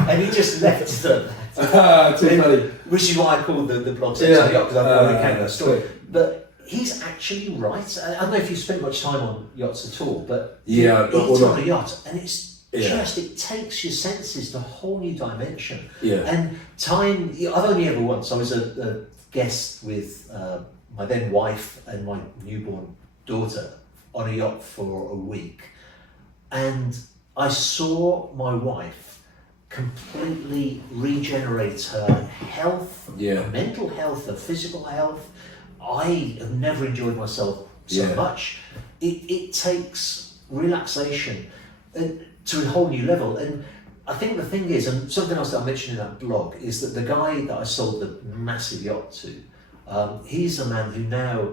And he just left it at that. Too funny. Which is why I called the blog Sex on a Yacht, because I thought it came that story. But he's actually right. I don't know if you spent much time on yachts at all, but yeah, eat on a yacht, and it's it takes your senses to a whole new dimension. Yeah. And time, I've only ever once, I was a guest with my then wife and my newborn daughter on a yacht for a week. And I saw my wife completely regenerate her health, her mental health, her physical health. I have never enjoyed myself so much. It takes relaxation to a whole new level. And I think the thing is, and something else that I mentioned in that blog, is that the guy that I sold the massive yacht to, he's a man who now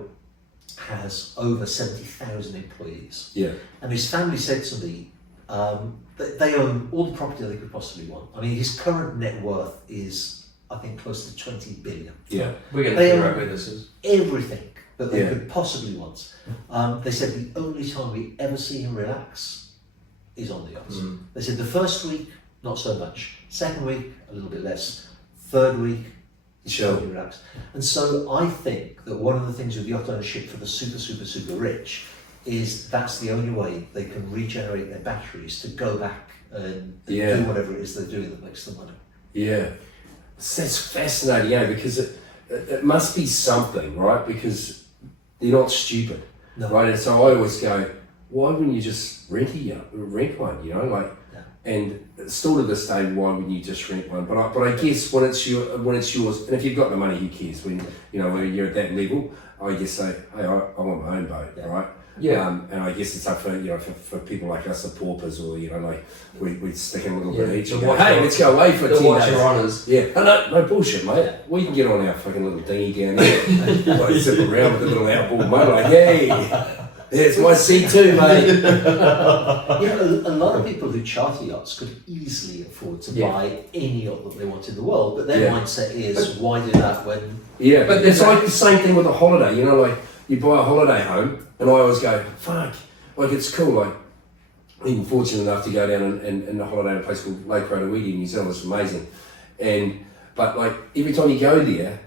has over 70,000 employees. Yeah. And his family said to me, that they own all the property they could possibly want. I mean, his current net worth is, I think, close to 20 billion. Yeah. We're going to figure out where this is. Everything that they could possibly want. They said the only time we ever see him relax is on the yacht. They said the first week, not so much. Second week, a little bit less. Third week, he's totally relaxed. And so I think that one of the things with yacht ownership for the super rich is that's the only way they can regenerate their batteries to go back and do whatever it is they're doing that makes them money. Yeah. That's fascinating, because it must be something, right? Because they're not stupid, right? And so I always go, why wouldn't you just rent one, and still to this day, why wouldn't you just rent one? But I guess when it's yours, and if you've got the money, who cares? When when you're at that level, I just say, hey, I want my own boat, right? Yeah. And I guess it's up for for people like us, the paupers, or we stick in a little bit each. Hey, let's go away for 10 days. Your honours. Yeah. No bullshit, mate. We can get on our fucking little dinghy down there, zip around with a little outboard motor, hey. Yeah, it's my C2, mate. A lot of people who charter yachts could easily afford to buy any yacht that they want in the world, but their mindset is, why do that when... Yeah, but it's like the same thing with a holiday. You know, like you buy a holiday home, and I always go, fuck, like it's cool. Like, I'm fortunate enough to go down and a holiday in a place called Lake Rotowedi in New Zealand. It's amazing. But like every time you go there,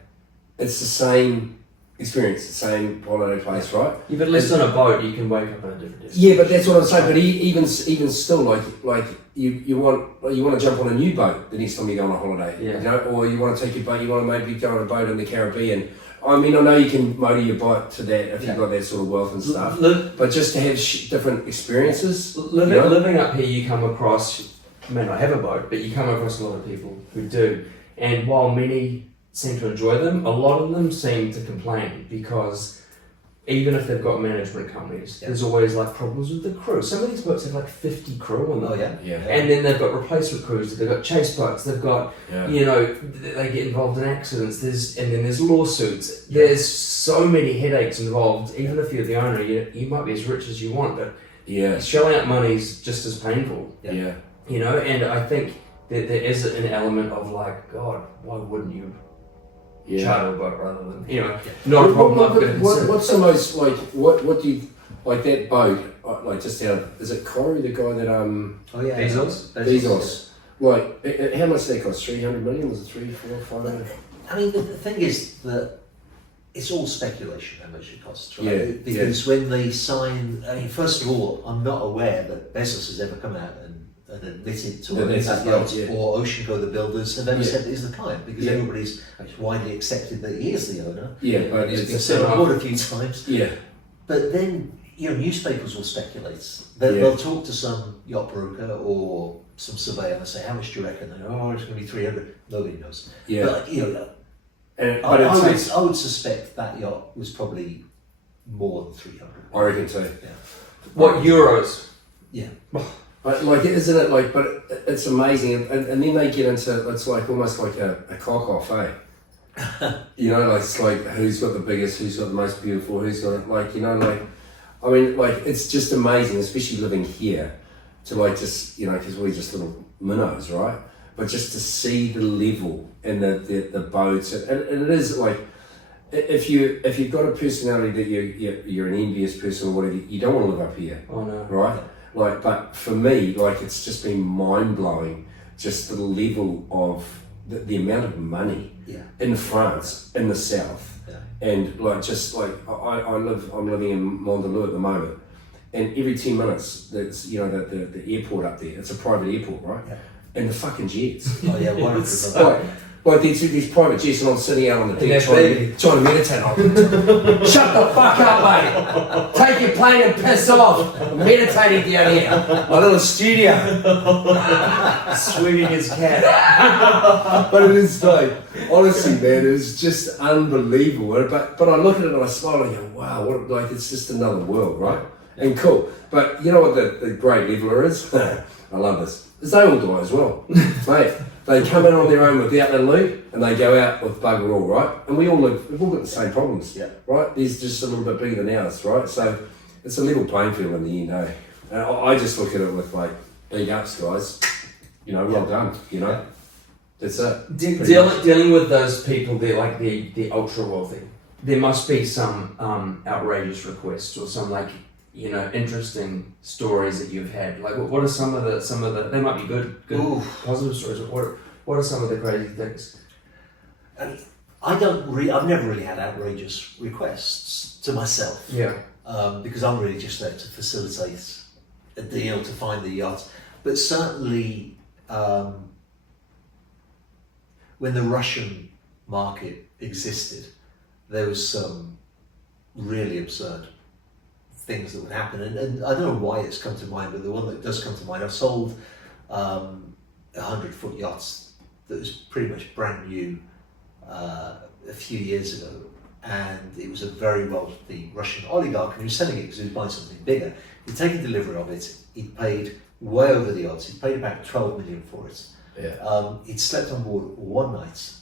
it's the same experience, the same holiday place, right? Yeah, but less on a boat, you can wake up on a different destination. Yeah, but that's what I'm saying. But even still, like you want to jump on a new boat the next time you go on a holiday, you know, or you want to take your boat, you want to maybe go on a boat in the Caribbean. I mean, I know you can motor your boat to that if you've got that sort of wealth and stuff, but just to have different experiences. Living up here, you come across, you may not have a boat, but you come across a lot of people who do. And while many seem to enjoy them, a lot of them seem to complain because even if they've got management companies, there's always like problems with the crew. Some of these boats have like 50 crew on them. And then they've got replacement crews, they've got chase boats, they've got, you know, they get involved in accidents, and then there's lawsuits. There's so many headaches involved. Even if you're the owner, you might be as rich as you want, but shelling out money is just as painful. You know, and I think that there is an element of like, God, why wouldn't you charter a boat rather than, you know, not a problem. What's the most, like, what do you, like that boat, like just out of, is it Corey, the guy that, Bezos. Like, how much did that cost? 300 million? Was it 3, 4, 500? I mean, the thing is that it's all speculation how much it costs, right? Because when they sign, I mean, first of all, I'm not aware that Bezos has ever come out and admitted to owning that yacht, or Oceanco, the builders, have ever said that he's the client, because everybody's widely accepted that he is the owner. But he's been said on board a few times. Yeah. But then, you know, newspapers will speculate. They'll talk to some yacht broker or some surveyor and say, how much do you reckon? They go, oh, it's going to be 300. Nobody knows. But, you know, I would suspect that yacht was probably more than 300. I reckon too. What, euros? Yeah. Like, isn't it like, but it's amazing, and then they get into, it's like almost like a cock-off, eh? You know, like, it's like, who's got the biggest, who's got the most beautiful, who's got it, like, you know, like, I mean, like, it's just amazing, especially living here, to like just, you know, because we're just little minnows, right? But just to see the level and the boats, and it is like, if you've got a personality that you're an envious person or whatever, you don't want to live up here, right? Like, but for me, like, it's just been mind-blowing, just the level of the amount of money in France, in the south, and like, just like, I'm living in Mondeleu at the moment, and every 10 minutes, there's, you know, the airport up there, it's a private airport, right? And the fucking jets. Like these private jets, and I'm sitting out on the deck trying to meditate. Shut the fuck up, mate! Take your plane and piss off! I'm meditating down here. My little studio. Swimming his cat. But it is like, honestly, man, it's just unbelievable. But I look at it and I smile and I go, wow, like, it's just another world, right? And cool. But you know what the great leveler is? I love this. Is they all die as well, mate. They come in on their own without the loot, and they go out with bugger all, right? And we've all got the same problems, right? These just a little bit bigger than ours, right? So it's a level playing field in the end, eh? And I just look at it with like, big ups, guys. You know, well done. You know, that's it. Dealing with those people, they're like the ultra wealthy. There must be some outrageous requests or some, like, you know, interesting stories that you've had. Like, what are some of the? They might be good positive stories. But what are some of the crazy things? I've never really had outrageous requests to myself. Because I'm really just there to facilitate a deal, to find the yacht. But certainly, when the Russian market existed, there was some really absurd things that would happen, and I don't know why it's come to mind, but the one that does come to mind, I've sold 100-foot yachts that was pretty much brand new a few years ago, and it was a very wealthy Russian oligarch, and he was selling it because he was buying something bigger. He'd taken delivery of it, he'd paid way over the odds, he'd paid about 12 million for it. He'd slept on board one night,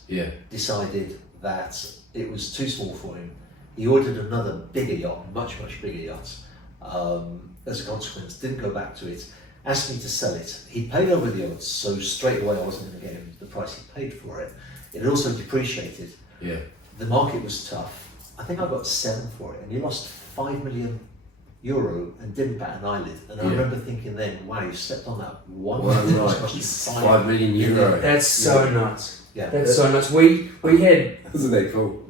decided that it was too small for him. He ordered another bigger yacht, much bigger yacht, as a consequence, didn't go back to it, asked me to sell it. He paid over the odds, so straight away I wasn't going to get him the price he paid for it. It had also depreciated. Yeah. The market was tough. I think I got 7 for it, and he lost €5 million and didn't bat an eyelid. And I remember thinking then, wow, you stepped on that one. €5 million. That's so nuts. Yeah, that's so nuts. We had. Isn't that cool?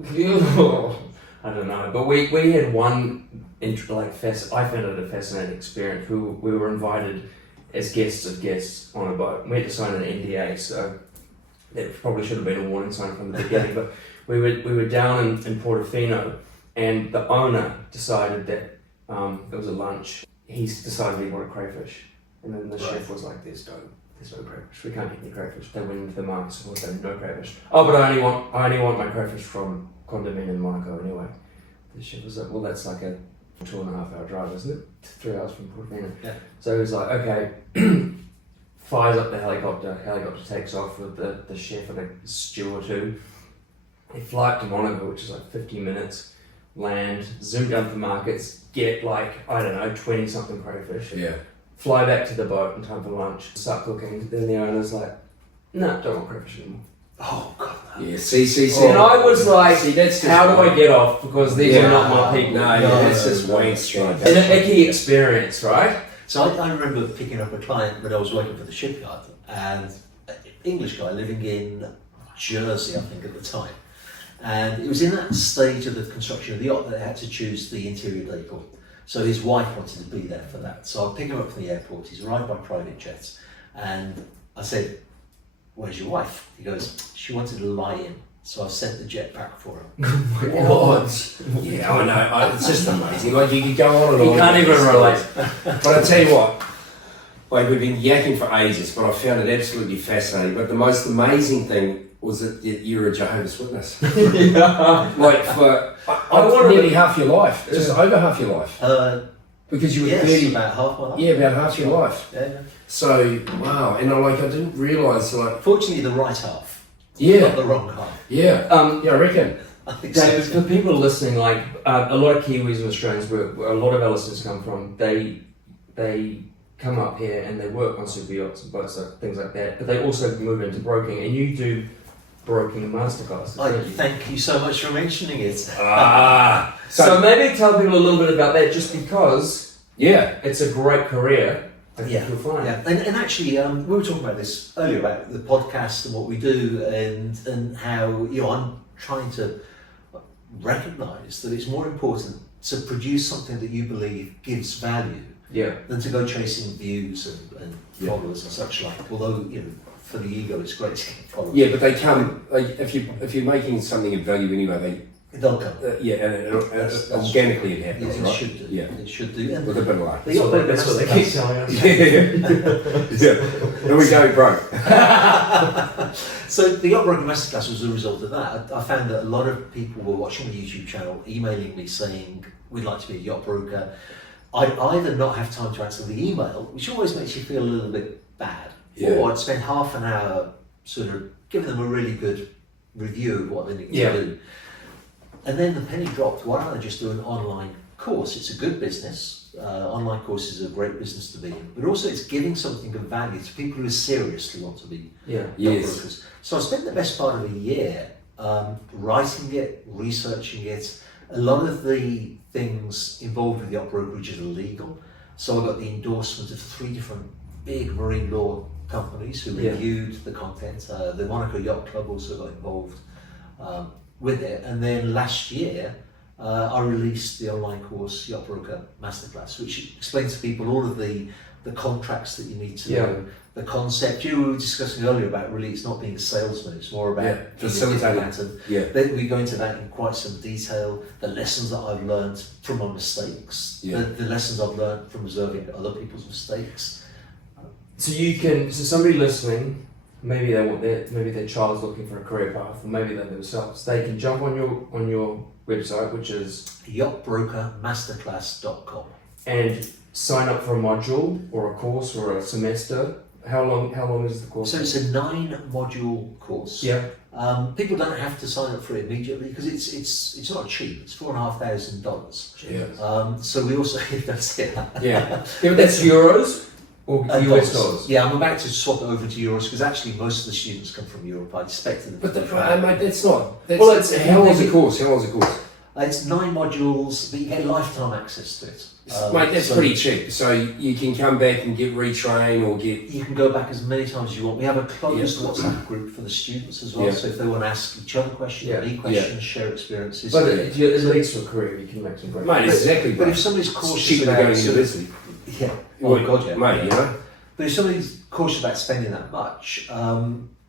I don't know, but we had one I found it a fascinating experience. We were invited as guests of guests on a boat. We had to sign an NDA, so that probably should have been a warning sign from the beginning. But we were down in Portofino, and the owner decided that it was a lunch. He decided he wanted crayfish, and then the chef was like, "There's no crayfish. We can't get any crayfish." They went into the market, so there was no crayfish. Oh, but I only want my crayfish from Condamine in Monaco anyway. The chef was like, "Well, that's like a 2.5 hour drive, isn't it? 3 hours from Portofino." Yeah. So he was like, "Okay." Fires up the helicopter takes off with the chef and a stew or two. They fly up to Monaco, which is like 50 minutes, land, zoom down to the markets, get 20 something crayfish. Yeah. Fly back to the boat in time for lunch, start cooking. Then the owner's like, "No, don't want crayfish anymore." Oh God. No. Yeah, see. And I was like, that's how do I get off? Because these are not my people. No, that's just mainstream. And an icky experience, right? So I remember picking up a client when I was working for the shipyard, and an English guy living in Jersey, I think at the time. And it was in that stage of the construction of the yacht that they had to choose the interior decor. So his wife wanted to be there for that. So I picked him up from the airport. He's arrived by private jet, and I said, "Where's your wife?" He goes, "She wanted to lie in, so I sent the jet back for her." What? Yeah, I know. It's just amazing. Like, you could go on and on. You can't even relate. But I tell you what, we've been yakking for ages, but I found it absolutely fascinating. But the most amazing thing was that you're a Jehovah's Witness. Yeah. Like for nearly half your life, just over half your life. Because you were 30. About half my life. Yeah, about half your life. Yeah. So, wow. And I didn't realise, Fortunately, the right half. Yeah. Not the wrong half. Yeah. I reckon. I think David, so. for people listening, a lot of Kiwis and Australians, where a lot of our listeners come from, they come up here and they work on super yachts and boats, things like that, but they also move into broking, and you do broking masterclasses. Thank you so much for mentioning it. So maybe tell people a little bit about that, just because it's a great career. I think you'll find. Yeah, and actually, we were talking about this earlier about the podcast and what we do, and how I'm trying to recognise that it's more important to produce something that you believe gives value than to go chasing views and followers and such like. Although for the ego, it's great to get followers. Yeah, but they come if you're making something of value anyway. They'll come. That's organically it happens, it right? should do. Yeah, it should do. And with a bit of luck. That's what they keep telling us. There we go, bro. So the Yacht Broker Masterclass was a result of that. I found that a lot of people were watching the YouTube channel, emailing me saying, "We'd like to be a yacht broker." I'd either not have time to answer the email, which always makes you feel a little bit bad, or I'd spend half an hour sort of giving them a really good review of what they need to do. And then the penny dropped. Why don't I just do an online course? It's a good business. Online courses are a great business to be in, but also it's giving something of value to people who seriously want to be yacht brokers. So I spent the best part of a year writing it, researching it. A lot of the things involved with yacht brokerage are illegal. So I got the endorsement of 3 different big marine law companies who reviewed the content. The Monaco Yacht Club also got involved with it. And then last year, I released the online course, Yacht Broker Masterclass, which explains to people all of the contracts that you need to know, the concept. You were discussing earlier about really it's not being a salesman, it's more about facilitating. Then we go into that in quite some detail, the lessons that I've learned from my mistakes, the lessons I've learned from observing other people's mistakes. So somebody listening, maybe their child's looking for a career path, or maybe they themselves, they can jump on your website, which is yachtbrokermasterclass.com, and sign up for a module or a course or a semester. How long is the course? So it's a 9-module course. Yeah. People don't have to sign up for it immediately because it's not cheap. It's $4,500. Yeah. So we also don't say that. Yeah. Yeah, but that's euros or US Dollars. dollars. Yeah, I'm about to swap it over to euros because actually most of the students come from Europe. I expected them. But to mate, that's not. That's, Well, it's- how long's the course? How long's the course? It's 9 modules, but you get lifetime access to it. Mate, that's So pretty cheap. So you can come back and get retrained or get. You can go back as many times as you want. We have a closed WhatsApp group for the students as well. Yeah. So if they want to ask each other questions, Yeah. me questions, share experiences. But it leads to a career. You can make some great. Mate, exactly. But Bro. if somebody's It's cautious cheaper than about going to university. yeah, oh god, yeah, Mate, you know. But if somebody's cautious about spending that much,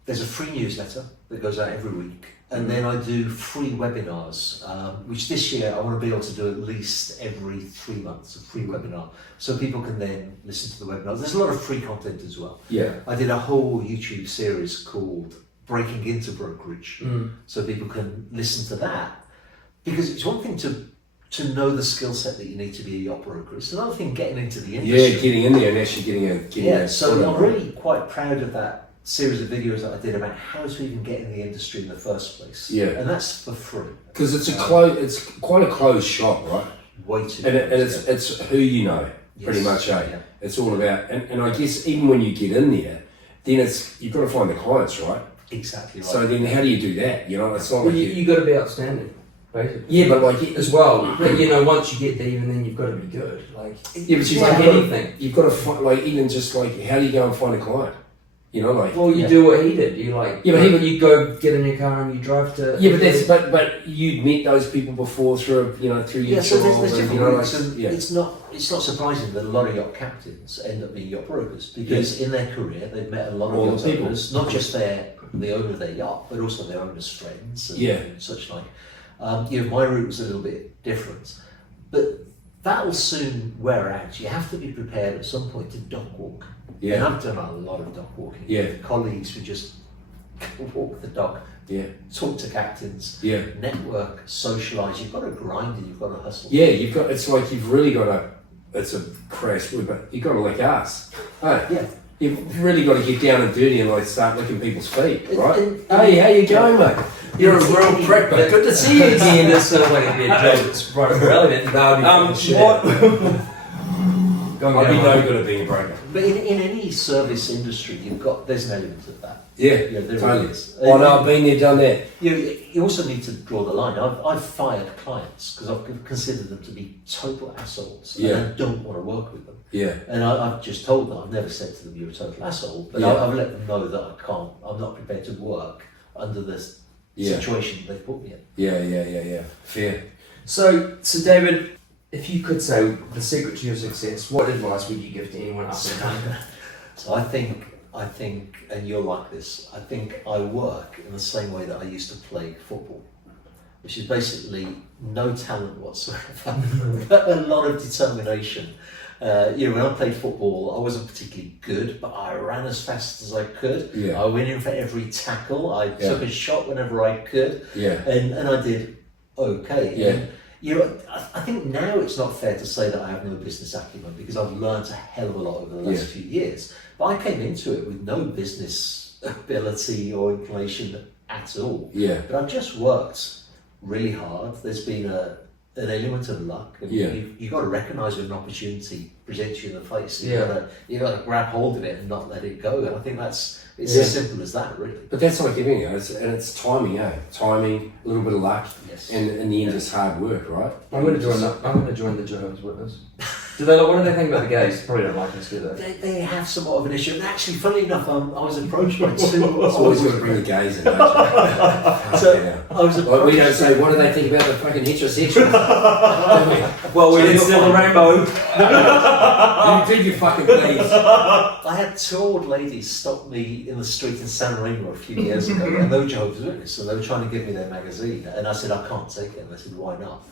there's a free newsletter that goes out every week, and then I do free webinars, which this year I want to be able to do at least every 3 months, a free webinar, so people can then listen to the webinars. There's a lot of free content as well. Yeah. I did a whole YouTube series called Breaking Into Brokerage, so people can listen to that, because it's one thing to know the skill set that you need to be a yacht broker. It's another thing getting into the industry. Yeah, getting in there and actually getting Yeah, so I'm really quite proud of that series of videos that I did about how to even get in the industry in the first place. Yeah. And that's for free. Because it's it's quite a closed shop, right? Way too And close, it's who you know, pretty Yes. much, eh? Yeah. It's all about, and I guess even when you get in there, then you've got to find the clients, right? Exactly right. So then how do you do that? You know, it's not Well, like you got to be outstanding, basically. yeah, but like As well, but once you get there, even then you've got to be good. Like, yeah, but like anything. you've got to find, like, even just like, how do you go and find a client? You know, like, Well, you do what he did. You you go get in your car and you drive to. yeah, but you'd met those people before through your so there's job, different you know, routes, like, and yeah, it's not surprising that a lot of yacht captains end up being yacht brokers because in their career they've met a lot All of the yacht people. owners, not just the owner of their yacht, but also their owner's friends and, Yeah. and such like. My route was a little bit different, but that will soon wear out. You have to be prepared at some point to dock walk. Yeah. And I've done a lot of dock walking. Yeah. With colleagues who just walk the dock, yeah, talk to captains, yeah. network, socialise. You've got to grind and you've got to hustle. Yeah, it's like you've really got to, it's a crass word, but you've got to lick ass. Hey, Yeah. you've really got to get down and dirty and like start licking people's feet, right? And- Hey, how you going, mate? You're a real prepper. Good to see you again. This sounds like it'd be a job that's right relevant. What? I'd be no on. good at being a broker. But in any service industry, there's an element of that. Yeah, Yeah, there totally. really is. Oh no, I've been there, done that. You also need to draw the line. I've fired clients because I've considered them to be total assholes, and Yeah. I don't want to work with them. Yeah, And I've just told them, I've never said to them, you're a total asshole, but Yeah. I've let them know that I'm not prepared to work under this Yeah. situation they've put me in. yeah. Fair. So David, if you could say the secret to your success, what advice would you give to anyone up and coming? So I think, and you're like this, I think I work in the same way that I used to play football, which is basically no talent whatsoever, but a lot of determination. When I played football, I wasn't particularly good, but I ran as fast as I could. Yeah. I went in for every tackle. I Yeah. took a shot whenever I could, Yeah, and I did okay. Yeah. And, I think now it's not fair to say that I have no business acumen because I've learned a hell of a lot over the last Yeah. few years. But I came into it with no business ability or inclination at all. yeah, But I've just worked really hard. There's been an element of luck, and Yeah. you've got to recognise when an opportunity presents you in the face. Yeah. You've got to grab hold of it and not let it go. And I think it's Yeah. as simple as that, really. but that's like everything, it's timing, timing, a little bit of luck, Yes. and in the end, it's hard work, right? I'm going to join the Jehovah's Witness. What do they think about the gays? Probably don't like us, do they? They have somewhat of an issue. And actually, funnily enough, I was approached by two. It's always got to bring the gays in, don't you? So I was Like, approached. we don't say, what do they think about the fucking heterosexuals? Well, we didn't steal the rainbow. You did, you fucking please. I had two old ladies stop me in the street in San Remo a few years ago, and they were Jehovah's Witnesses, so they were trying to give me their magazine, and I said, I can't take it. And they said, why not?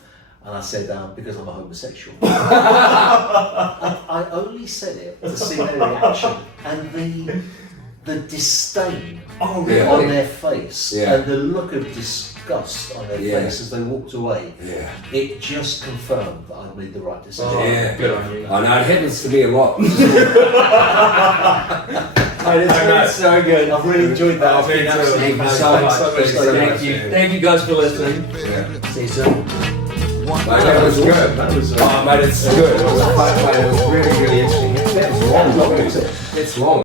And I said, because I'm a homosexual. I only said it to see their reaction, and the disdain Oh, Yeah. on their face, Yeah. and the look of disgust on their Yeah. face as they walked away, Yeah. it just confirmed that I'd made the right decision. Oh, Yeah. good on you. I know, it happens to me a lot. It's so good. I've really enjoyed that. Me too. Thank you so much. Thank you guys for listening. See you soon. That was good. That was. Oh, mate, it's good. It was really, really interesting. It's long. It's long.